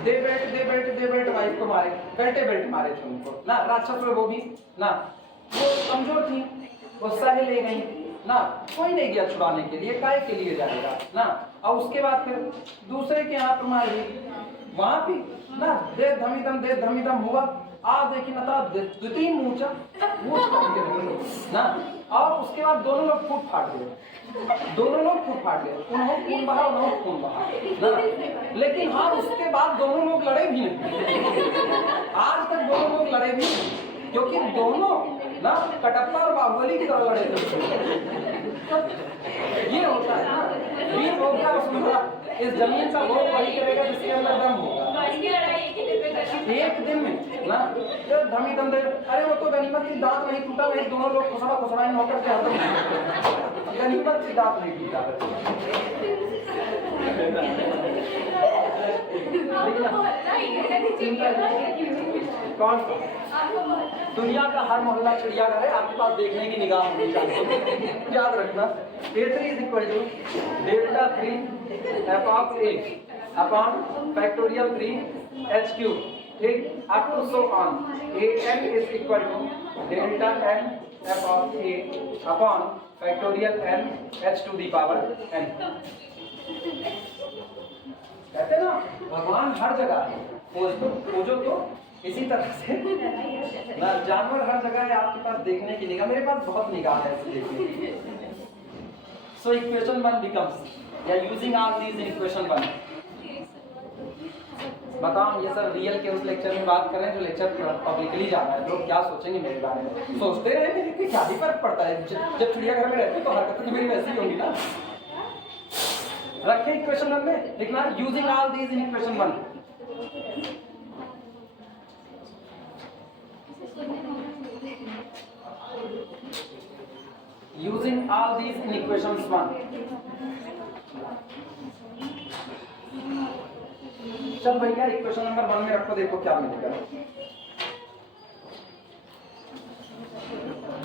दे बेल्ट वाइफ को मारे, बेल्ट मारे थे उनको ना, राक्षस वो भी ना, वो कमजोर थी, वो सह ले गई ना, कोई नहीं गया छुड़ाने के लिए, काय के लिए जाएगा ना। और उसके बाद फिर दूसरे के हाथ मारी, वहां भी ना दे धमीदम हुआ, आ देखी ना द्वितीय मूर्छा ना। और उसके बाद दोनों लोग फूट फाट गए, उन्होंने खून बहा ना। लेकिन हाँ, उसके बाद दोनों लोग लड़े भी नहीं, आज तक दोनों लोग लड़े भी नहीं, क्योंकि दोनों ना कटप्पा और बाहुबली की तरह लड़े थे। ये होता है ना, वीर हो गया वसुंधरा, इस जमीन का भोग वही करेगा जिसके अंदर दम होगा। एक दिन में ना धमी दे, अरे वो तो गनीमत की दांत नहीं टूटा, वही दोनों लोग खुसड़ा नौकर के हाथों में, गनीमत की दांत नहीं टूटा। कौन दुनिया का हर मोहल्ला चिड़ियाघर है, आपके पास देखने की निगाह होनी चाहिए। याद रखना, A3 is equal to delta 3 f of a upon factorial 3 h cube, ठीक, up to so on. an is equal to delta n f of a upon factorial n h to the power n। कहते ना भगवान हर जगह है, खोजो तो इसी तरह से ना, जानवर हर जगह है, आपके पास देखने की निगाह, मेरे पास बहुत निगाह है देखने की। सो इक्वेशन 1 बिकम्स, या using all these in equation 1। बताओ, ये सब रियल के उस लेक्चर में बात कर रहे हैं जो लेक्चर पब्लिकली जा रहा है, लोग क्या सोचेंगे मेरे बारे में, सोचते रहे कि क्या ही फर्क पड़ता है, जब चिड़ियाघर में रहते तो हरकतें मेरी वैसी ही होंगी ना। रखें इक्वेशन 1 में लिखना, using all these in equation 1। Using all these in equations 1। चल भैया इक्वेशन नंबर 1 में रखो, देखो क्या मिलेगा।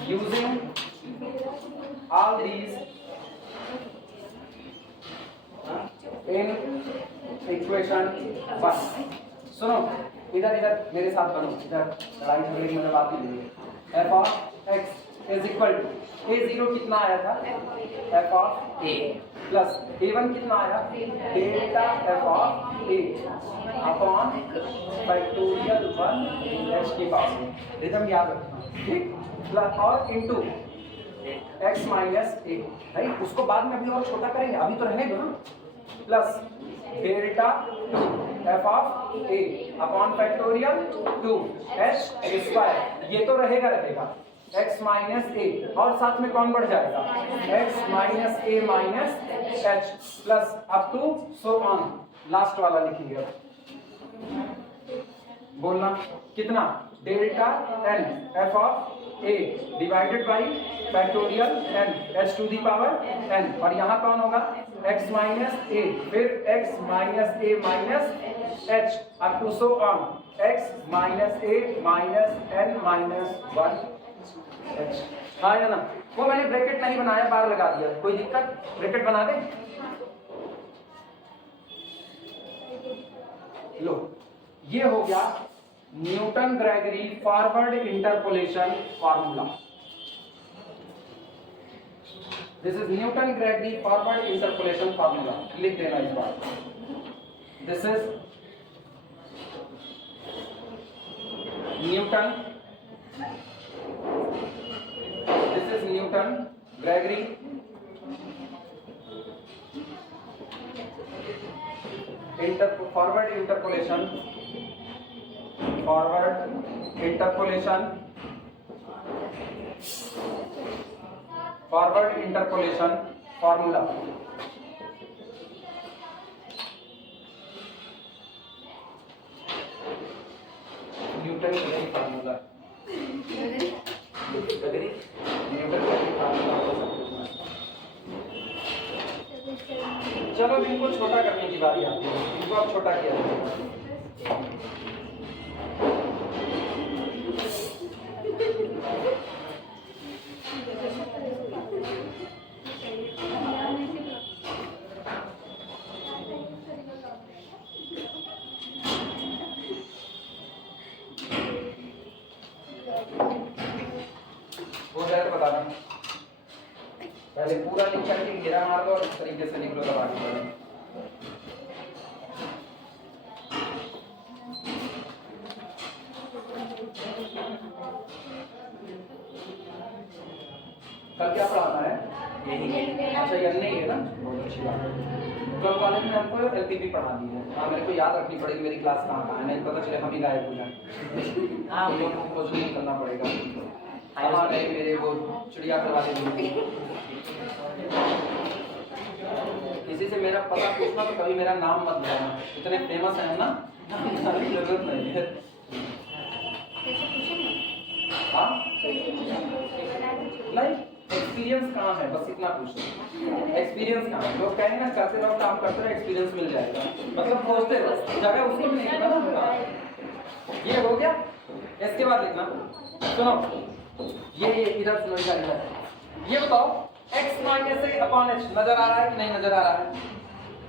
Using all these in equation 1। सुनो, इधर मेरे साथ बनो, इधर लड़ाई झगड़े की मतलब बात नहीं है। f of x is equal to a0 कितना आया था, f of a plus a1 कितना आया, delta f of a upon factorial 1 h की पावर, रिदम याद रखना, ठीक, प्लस और इनटू x माइनस a, नहीं उसको बाद में अभी और छोटा करेंगे, अभी तो रहने दो ना, plus delta f of a upon factorial 2h square, ये तो रहेगा x माइनस ए, और साथ में कौन बढ़ जाएगा, x minus a minus h plus up to so on, last वाला लिखिए, बोलना कितना, delta n f of a divided by factorial n h to the power n, और यहाँ कौन होगा, x माइनस ए, फिर x minus a minus h up to so on, x minus a minus n minus 1 H, हाँ या ना? वो मैंने ब्रैकेट नहीं बनाया, बार लगा दिया, कोई दिक्कत? ब्रैकेट बना दे। लो, ये हो गया Newton Gregory forward interpolation formula. This is Newton Gregory forward interpolation formula, लिख देना इस बार। This is Newton, this is Newton Gregory forward interpolation formula. Newton Gregory formula, Newton Gregory formula. चलो इनको छोटा करने की बारी आती है, इनको अब छोटा किया जाएगा। हो जाए तो बताना, पहले पूरा लिख करके घेरा मार दो और इस तरीके से निकलो तब आगे बढ़ो। कल क्या पढ़ाना है? अच्छा ये नहीं है ना, बहुत अच्छी बात है। कल कॉलेज में हमको एलपीपी पढ़ा दी है। हाँ मेरे को याद रखनी पड़ेगी मेरी क्लास कहाँ है, नहीं पता चले हम ही गायब हो जाए। हाँ हम लोग को कुछ नहीं करना पड़ेगा। हाँ नहीं मेरे वो चिड़िया करवा देंगे। किसी से मेरा पता पूछना तो कभी मेरा नाम मत बताना, इतने फेमस है ना, जरूरत नहीं है। हाँ नहीं, एक्सपीरियंस कहाँ है बस इतना पूछो। एक्सपीरियंस कहाँ है? लोग कहेंगे ना करते रहो काम करते रहो एक्सपीरियंस मिल जाएगा, मतलब खोजते रहो जगह उसको भी नहीं पता ना। ये हो गया। इसके बाद लिखना, सुनो ये इधर सुनो इधर। ये बताओ x minus a upon h नजर आ रहा है कि नहीं नजर आ रहा है?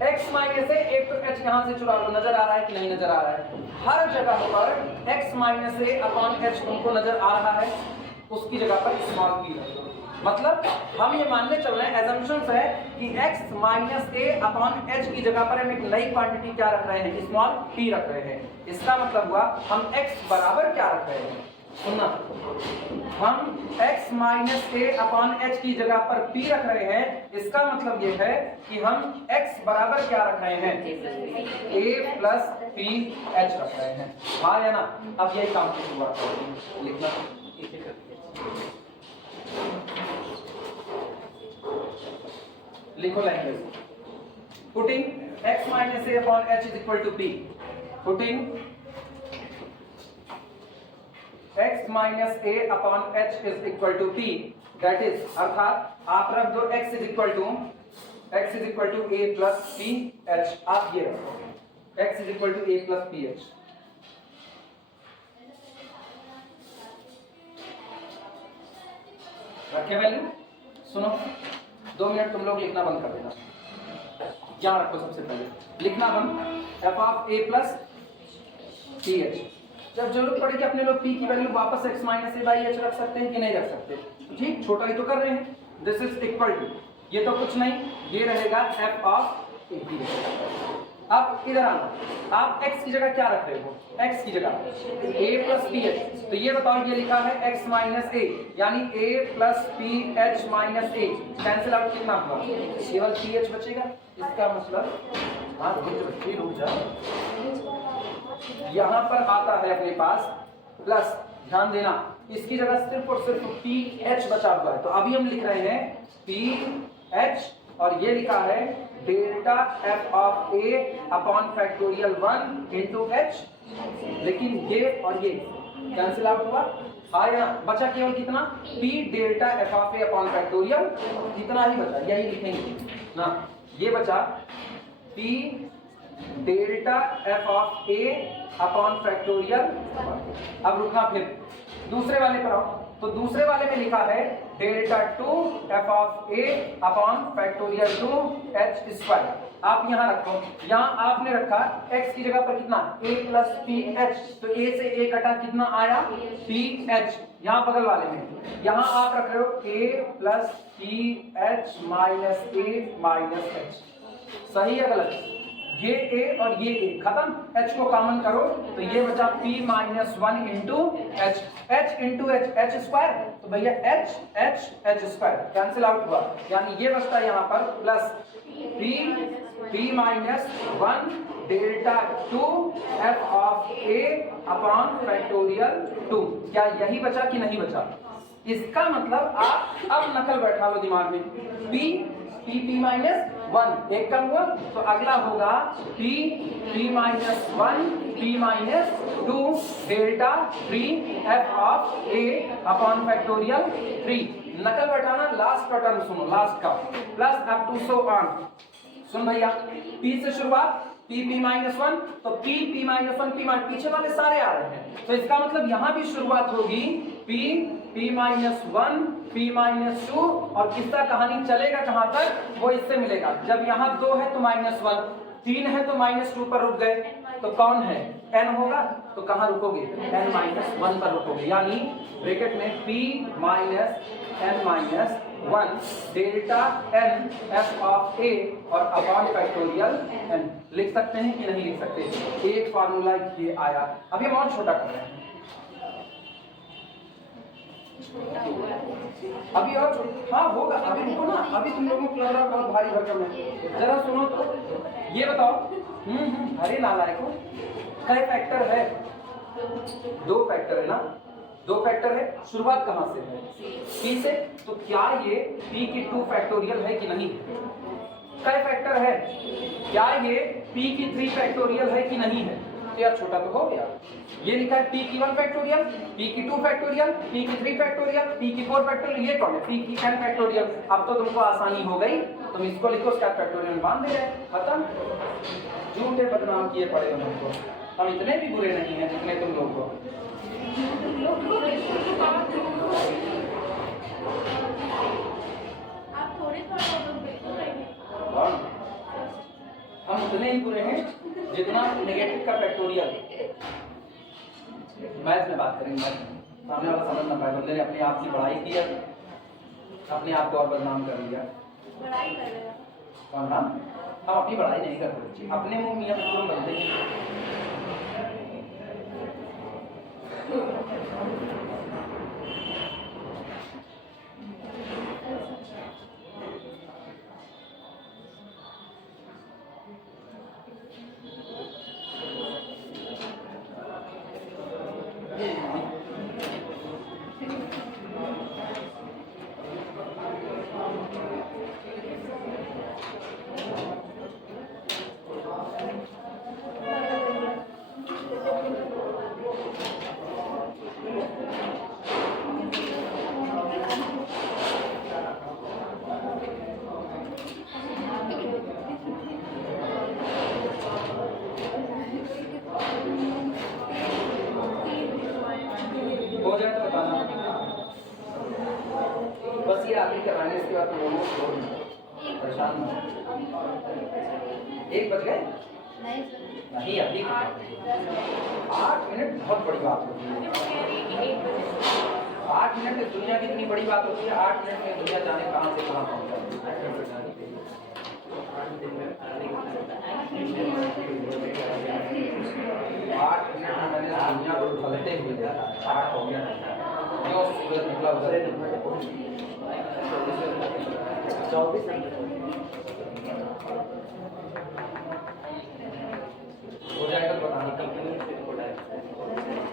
x माइनस ए, एक तो h यहाँ से चुरा लो, नजर आ रहा है कि नहीं नजर आ रहा है? हर जगह पर x minus a upon h तुमको नजर आ रहा है, उसकी जगह पर स्मॉल p रख दो। मतलब हम ये मानने चल रहे हैं, एजम्पशंस है कि x minus a upon h की जगह पर हम एक नई क्वांटिटी क्या रख रहे हैं? स्मॉल p रख रहे हैं। इसका मतलब हुआ हम x बराबर क्या रख रहे हैं? सुनना, हम x minus a upon h की जगह पर p रख रहे हैं। इसका मतलब ये है कि हम x बराबर क्या रख रहे हैं? a प्लस p h रख रहे हैं। हाँ या ना? अब यही काम की शुरुआत करेंगे। लिखना, लिखो language. Putting x minus a upon h is equal to p, putting x minus a upon h is equal to p, that is अर्थात आप रख दो x is equal to a plus p h। आप ये रखो x is equal to a plus p h। रखे value? सुनो 2 minute तुम लोग लिखना बंद कर देना, क्या रखो सबसे पहले लिखना बंद f of a plus p h। जब जरूरत पड़ेगी अपने लोग p की वैल्यू वापस x minus A by H रख सकते हैं कि नहीं रख सकते? ठीक, छोटा ही तो कर रहे हैं। दिस इज इक्वल टू, ये तो कुछ नहीं, ये रहेगा f ऑफ a। अब इधर आना, आप x की जगह क्या रख रहे हो? x की जगह a प्लस पी एच। तो ये बताओ, ये लिखा है x माइनस ए, यानी a plus P H minus A. Cancel out कितना हुआ? केवल पी एच बचेगा। इसका मतलब हाँ रुक जाओ, यहाँ पर आता है अपने पास प्लस, ध्यान देना इसकी जगह सिर्फ और सिर्फ पी एच बचा हुआ है। तो अभी हम लिख रहे हैं पी एच और ये लिखा है delta f of a upon factorial 1 into H. लेकिन ये और ये कैंसिल आउट हुआ, आया बचा केवल कितना? P delta f of a upon factorial, इतना ही बचा, यही लिखेंगे ना। ये बचा P delta f of a upon factorial. अब रुकना, फिर दूसरे वाले पर आओ। तो दूसरे वाले में लिखा है delta 2 f of a upon factorial 2 H square. आप यहां रखो, यहां आपने रखा x की जगह पर कितना a प्लस पी एच, तो a से a कटा कितना आया पी एच। यहां बगल वाले में यहां आप रख रहे हो a plus P H minus a minus H. सही है गलत? ये a और ये a खत्म, h को कॉमन करो तो ये बचा p minus 1 into H, h into H square, तो भैया एच स्क्वायर कैंसिल आउट हुआ, यानी ये बचता यहाँ पर plus p minus 1 delta 2 f of a upon factorial 2। क्या यही बचा कि नहीं बचा? इसका मतलब आप अब नकल बैठा लो दिमाग में, p माइनस 1 एक कम हुआ, तो अगला होगा p minus 1 p minus 2 delta 3 f of a upon factorial 3। नकल बैठाना, लास्ट का टर्म सुनो, लास्ट का plus up to so on. सुन भैया, p से शुरुआत p माइनस 1, तो p माइनस 1 पीछे वाले सारे आ रहे हैं, तो इसका मतलब यहाँ भी शुरुआत होगी p माइनस 1 p माइनस 2, और किस्सा कहानी चलेगा कहाँ तक वो इससे मिलेगा। जब यहाँ 2 है तो माइनस 1, 3 है तो माइनस 2 पर रुक गए, तो कौन है n होगा, तो कहाँ रुकोगे n माइनस 1 पर रुकोगे, यानी ब्रैकेट में p minus n minus 1 delta n f of a और अपॉन फैक्टोरियल n। लिख सकते हैं कि नहीं लिख सकते? एक फार्मूला ये आया। अभी हम और छोटा कर रहे हैं, अभी और हाँ होगा, अभी रुको ना, अभी तुम लोगों को लग रहा बहुत भारी भरकम है, जरा सुनो तो ये बताओ। अरे नालायको, कई फैक्टर है? 2 फैक्टर है ना, 2 फैक्टर है, शुरुआत कहाँ से है? p से, तो क्या ये p की 2 फैक्टोरियल है कि नहीं? कई फैक्टर है? क्या ये p की 3 फैक्टोरियल है कि नहीं है? तो यार छोटा तो हो गया, ये लिखा है p की 1 फैक्टोरियल, p की 2 फैक्टोरियल, p की 3 फैक्टोरियल, p की 4 फैक्टोरियल, ये कौन है? p की n फैक्टोरियल। अब तो तुमको आसानी हो गई, तुम इसको लिखो, उसका फैक्टोरियल बांध दे, खत्म। झूठे बदनाम किए पड़े हो हमको, हम इतने भी बुरे नहीं हैं जितने तुम लोग हो। हम उतने ही बुरे हैं जितना नेगेटिव का फैक्टोरियल। मैथ में बात करेंगे, मैथ में सामने वाला समझ ना पाए, बंदे ने अपने आप की बढ़ाई की है, अपने आप को और बदनाम कर लिया। कौन? हम अपनी बढ़ाई नहीं करते, अपने मुंह मियां बिल्कुल बनते हैं। हो जाए तो बताना, बस ये आखिरी करवाने, इसके बाद लोगों को परेशान हो। 1 बज गए? नहीं अभी 8 मिनट बहुत बड़ी बात होती है। 8 मिनट में दुनिया की इतनी बड़ी बात होती है, 8 मिनट में दुनिया जाने कहाँ से कहाँ पहुँच जाती है। 8 मिनट में मैंने दुनिया को ढलते हुए देखा, 8 हो गया जो सूरज निकला उधर 24 हो जाएगा तो बताना।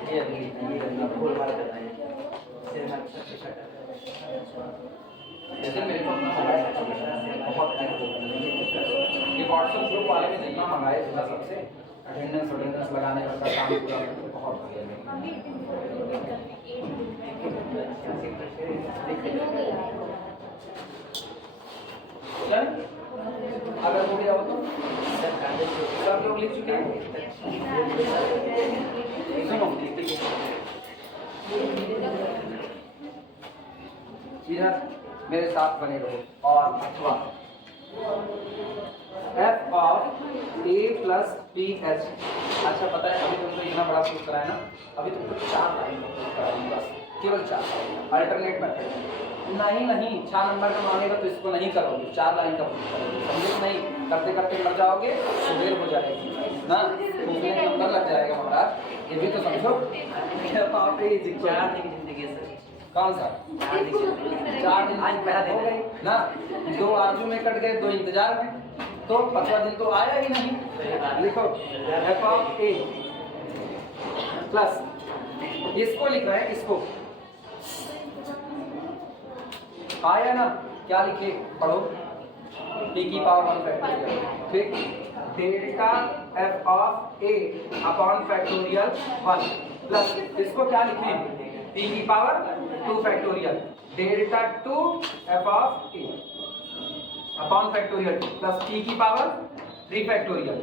ये जैसे मेरे को बहुत ये व्हाट्सएप ग्रुप वाले ने जितना मंगाए जितना सबसे अटेंडेंस लगाने का काम पूरा बहुत अगर हो गया हो तो सब लोग लिख चुके हैं। सुनो क्लियर? मेरे साथ बने रहो। और अथवा f of a plus b h. अच्छा पता है अभी तुमको इतना बड़ा प्रूफ कराया ना, अभी तुमको 4 लाइन का प्रूफ कराया बस, केवल 4 अल्टरनेट मेथड। नहीं 4 नंबर का मांगेगा तो इसको नहीं करोगे, 4 लाइन का प्रूफ करोगे, समझे? नहीं करते करते मर जाओगे, सुबेर हो जाएगी ना, उसमें नंबर लग जाएगा महाराज, ये भी तो समझो। आप ही चार दिन की जिंदगी है सर। कौन सा 4 दिन आज पहला दिन हो है। गई ना, 2 आरजू में कट गए, 2 इंतजार में, तो 5वां दिन तो आया ही नहीं। लिखो f ऑफ a प्लस, इसको लिख रहे हैं, इसको आया ना, क्या लिखे पढ़ो, t की पावर 1 फैक्टोरियल, ठीक, delta f of a upon factorial 1 plus, इसको क्या लिखें, t की power 2 factorial, delta 2 f of a upon factorial plus t की power 3 factorial,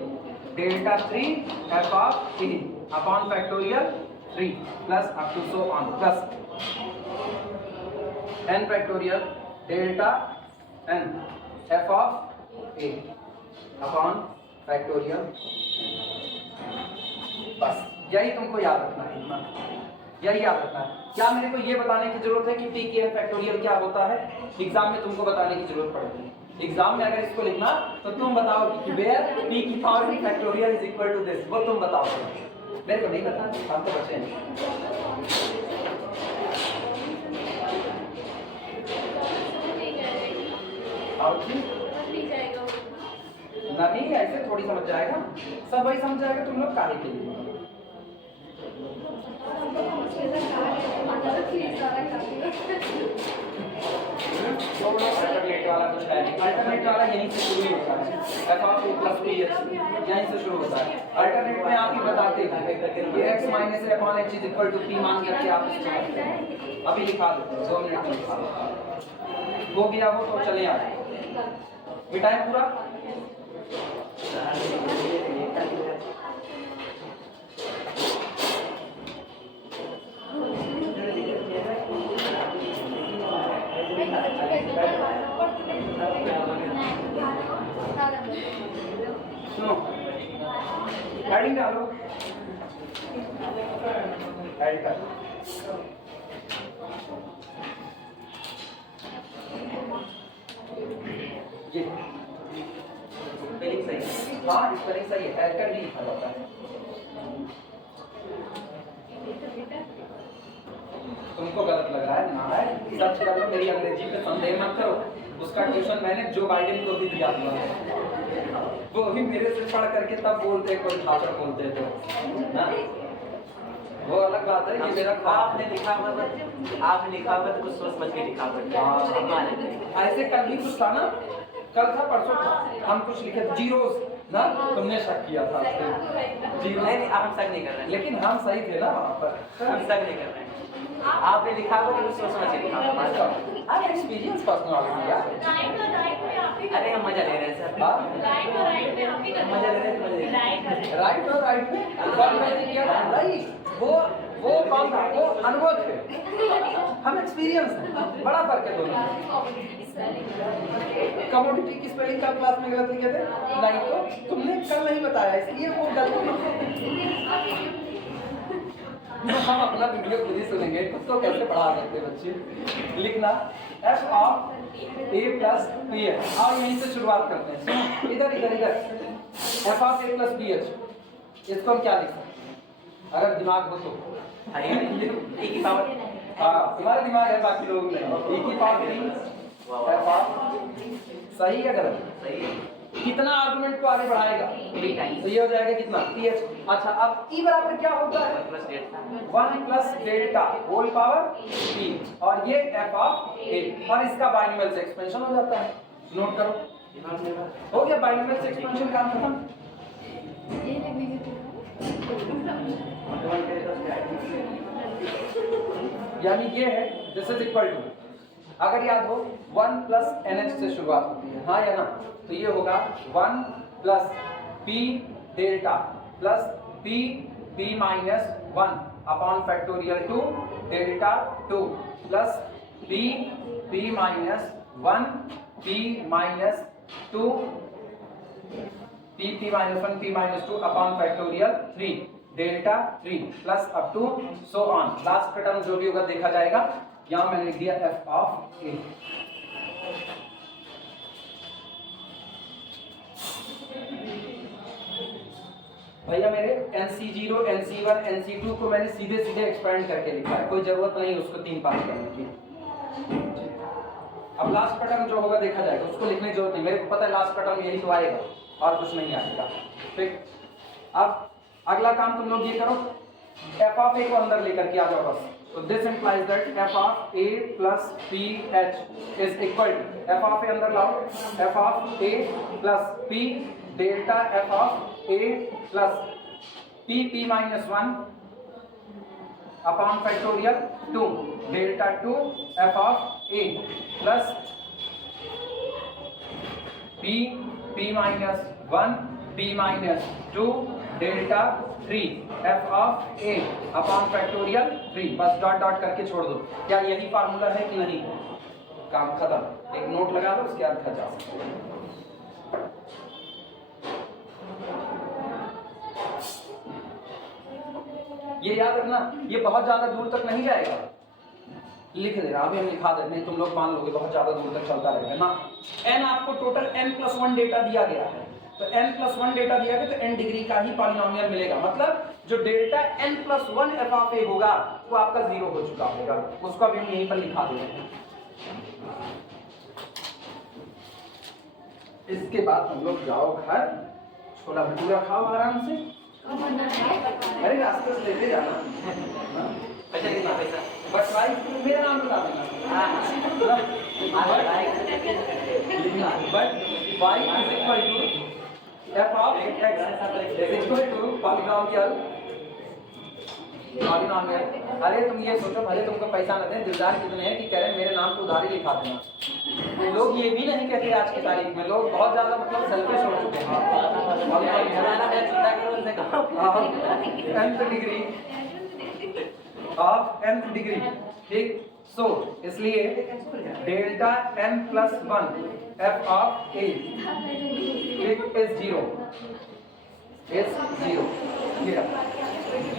delta 3 f of a upon factorial 3 plus up to so on plus n factorial delta n f of a upon factorial. बस यही तुमको याद रखना है, इतना यही याद रखना है। क्या मेरे को ये बताने की जरूरत है कि t की n फैक्टोरियल क्या होता है? एग्जाम में तुमको बताने की जरूरत पड़ेगी। एग्जाम में अगर इसको लिखना तो तुम बताओ कि वेयर p की power n factorial is equal to this, वो तुम बताओ, मेरे को नहीं बताना, हम तो बच्चे हैं। नहीं ऐसे थोड़ी समझ जाएगा, सब वही समझ जाएगा, तुम लोग काहे के लिए। अल्टरनेट वाला कुछ है नहीं, अल्टरनेट वाला यहीं से शुरू ही होता है, f of a plus b यहीं से शुरू होता है। अल्टरनेट में आप ही बताते थे कि x minus a upon h is equal to p मान लिया कि आप इसको अभी लिखा दो, 2 मिनट में लिखा दो, हो गया हो तो चले आए, मिटाएं पूरा। सुनो हेडिंग डालो, हेड कर, ये स्पेलिंग सही है। हाँ स्पेलिंग सही है, हेड कर नहीं लिखा जाता है। तुमको गलत लग रहा है ना, है सर्च कर लो, मेरी अंग्रेजी पे संदेह मत करो, उसका ट्यूशन मैंने जो बाइडेन को भी दिया था, वो भी मेरे से पढ़ करके तब बोलते कोई भाषा बोलते थे ना, वो अलग बात है कि मेरा आपने लिखा हुआ तो कुछ सोच समझ के लिखा हुआ। ऐसे कल भी कुछ था ना, कल था परसों था, हम कुछ लिखे जीरोस ना, तुमने शक किया था जीरो। नहीं आप शक नहीं कर रहे हैं, लेकिन हम सही थे ना वहाँ पर, हम शक नहीं कर रहे हैं। आपने लिखा हुआ तो कुछ सोच समझ के लिखा हुआ। आप एक्सपीरियंस पर्सनालिटी यार, अरे हम मजा ले रहे हैं सर, मजा ले रहे हैं। राइट और राइट में कौन मैंने किया था राइट, वो कौन था, वो अनुभव थे, हम एक्सपीरियंस हैं, बड़ा फर्क है दोनों में। कमोडिटी की स्पेलिंग का क्लास में गलत लिखे थे नहीं, तो तुमने कल नहीं बताया इसलिए वो गलत। हम अपना वीडियो खुद ही सुनेंगे, खुद को कैसे पढ़ा सकते बच्चे। लिखना f of a plus b h, और यहीं से शुरुआत करते हैं, इधर इधर इधर f of a plus b h, इसको हम क्या लिख सकते हैं अगर दिमाग हो तो, e की पावर, हाँ तुम्हारा दिमाग है, बाकी लोग नहीं, e की पावर 3 f ऑफ, सही है गलत, सही है। कितना आर्गुमेंट को आगे बढ़ाएगा, तो ये हो जाएगा कितना ph। अच्छा अब e बराबर क्या होता है, 1 plus delta whole power e, और ये f ऑफ a, और इसका बाइनोमियल से एक्सपेंशन हो जाता है, नोट करो, हो गया बाइनोमियल से एक्सपेंशन काम खत्म। यानी ये है दिस इज इक्वल टू, अगर याद हो 1 प्लस NH से शुरुआत होती है, हाँ या ना, तो ये होगा 1 plus P delta plus P minus 1 upon factorial 2 delta 2 plus p minus 1 p minus 2 p minus 1 p minus 2 upon factorial 3 delta 3 plus up to so on. Last का टर्म जो भी होगा देखा जाएगा। यहां मैंने लिख दिया f ऑफ a। भैया मेरे NC0 NC1 NC2 को मैंने सीधे सीधे एक्सपेंड करके लिखा है, कोई जरूरत नहीं उसको 3 पास करने की। अब लास्ट का टर्म जो होगा देखा जाएगा, उसको लिखने की जरूरत नहीं, मेरे को पता है लास्ट का टर्म यही तो आएगा और कुछ नहीं आएगा। ठीक, अब अगला काम तुम लोग ये करो, f ऑफ a को अंदर लेकर के आ जाओ बस। तो this implies that f of a plus p h is equal to, f of a अंदर लाओ, f of a plus p delta f of a plus p minus 1 upon factorial 2 delta 2 f of a plus p minus 1 p minus 2 delta 3 f of a upon factorial 3। बस dot dot करके छोड़ दो। क्या यही formula है कि नहीं? काम खत्म। एक नोट लगा लो, उसके बाद खत्म। ये याद रखना, ये बहुत ज्यादा दूर तक नहीं जाएगा, लिख देना अभी हम लिखा देते हैं, तुम लोग मान लोगे बहुत ज्यादा दूर तक चलता रहेगा ना। n आपको टोटल n+1 डेटा दिया गया है, तो n+1 डेटा दिया गया तो n डिग्री का ही पॉलिनोमियल मिलेगा। मतलब जो delta n+1 f of a होगा वो आपका 0 हो चुका होगा, उसको अभी हम यहीं पर लिखा दे रहे हैं। इसके बाद हम लोग जाओ घर, छोला भटूरा खाओ आराम से। अरे रास्ते से लेते जाना, पैसा कितना पैसा, बस भाई मेरा नाम बता देना। But y is equal to f of x is equal to polynomial. अरे तुम ये सोचो, भले तुमको पैसा न दें, दिलदार कितने हैं कि कह रहे मेरे नाम को उधार ही लिखा देना। लोग ये भी नहीं कहते आज की तारीख में, लोग बहुत ज्यादा मतलब सेल्फिश हो चुके हैं। nth degree of nth degree, ठीक। सो इसलिए delta n+1 f of a is 0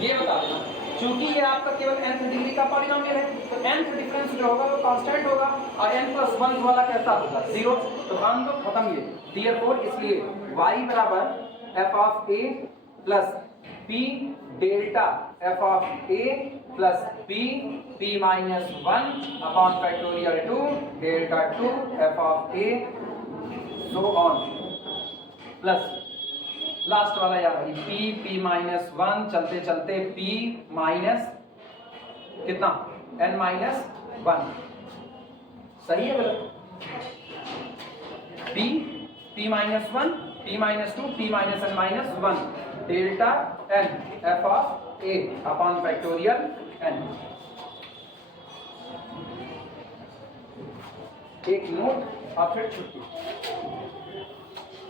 ये बता देना, क्योंकि ये आपका केवल nth डिग्री का पॉलिनोमियल है, तो nth डिफरेंस जो होगा वो कांस्टेंट होगा और n+1 वाला कैसा होगा 0। तो हम लोग खत्म ये देयरफॉर, इसलिए y बराबर f of a plus p delta f of a plus p minus 1 upon factorial 2 delta 2 f of a so on plus last वाला यार p माइनस 1 चलते चलते p माइनस कितना n-1 सही है गलत? p minus 1 p minus 2 p minus n-1 delta n f of a upon factorial n। एक note और फिर छुट्टी।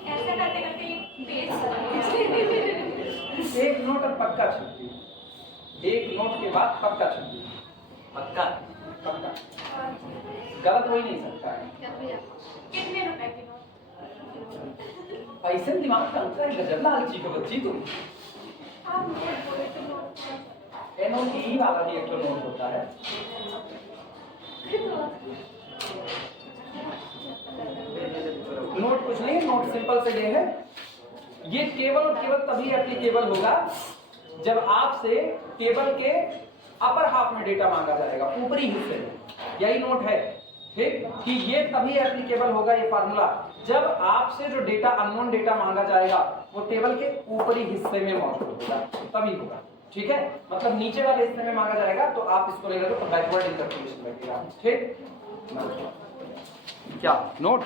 ऐसे करते करते एक नोट और पक्का छुट्टी, एक नोट के बाद पक्का छुट्टी, पक्का पक्का, गलत हो ही नहीं सकता है। कितने रुपए की नोट? ऐसे दिमाग चलता है गजब लालची को बच्ची तुम। NOTE वाला भी एक तो नोट होता है। नोट कुछ नहीं, नोट सिंपल से ये है, ये केवल और केवल तभी एप्लीकेबल होगा जब आपसे टेबल के अपर हाफ में डेटा मांगा जाएगा, ऊपरी हिस्से में। यही नोट है, ठीक, कि ये तभी एप्लीकेबल होगा ये फार्मूला जब आपसे जो डेटा अननोन डेटा मांगा जाएगा वो टेबल के ऊपरी हिस्से में मौजूद होगा, तभी होगा। ठीक है, मतलब नीचे वाले हिस्से में मांगा जाएगा तो आप इसको ले लो तो बैकवर्ड इंटरप्रिटेशन लगेगा। ठीक, क्या नोट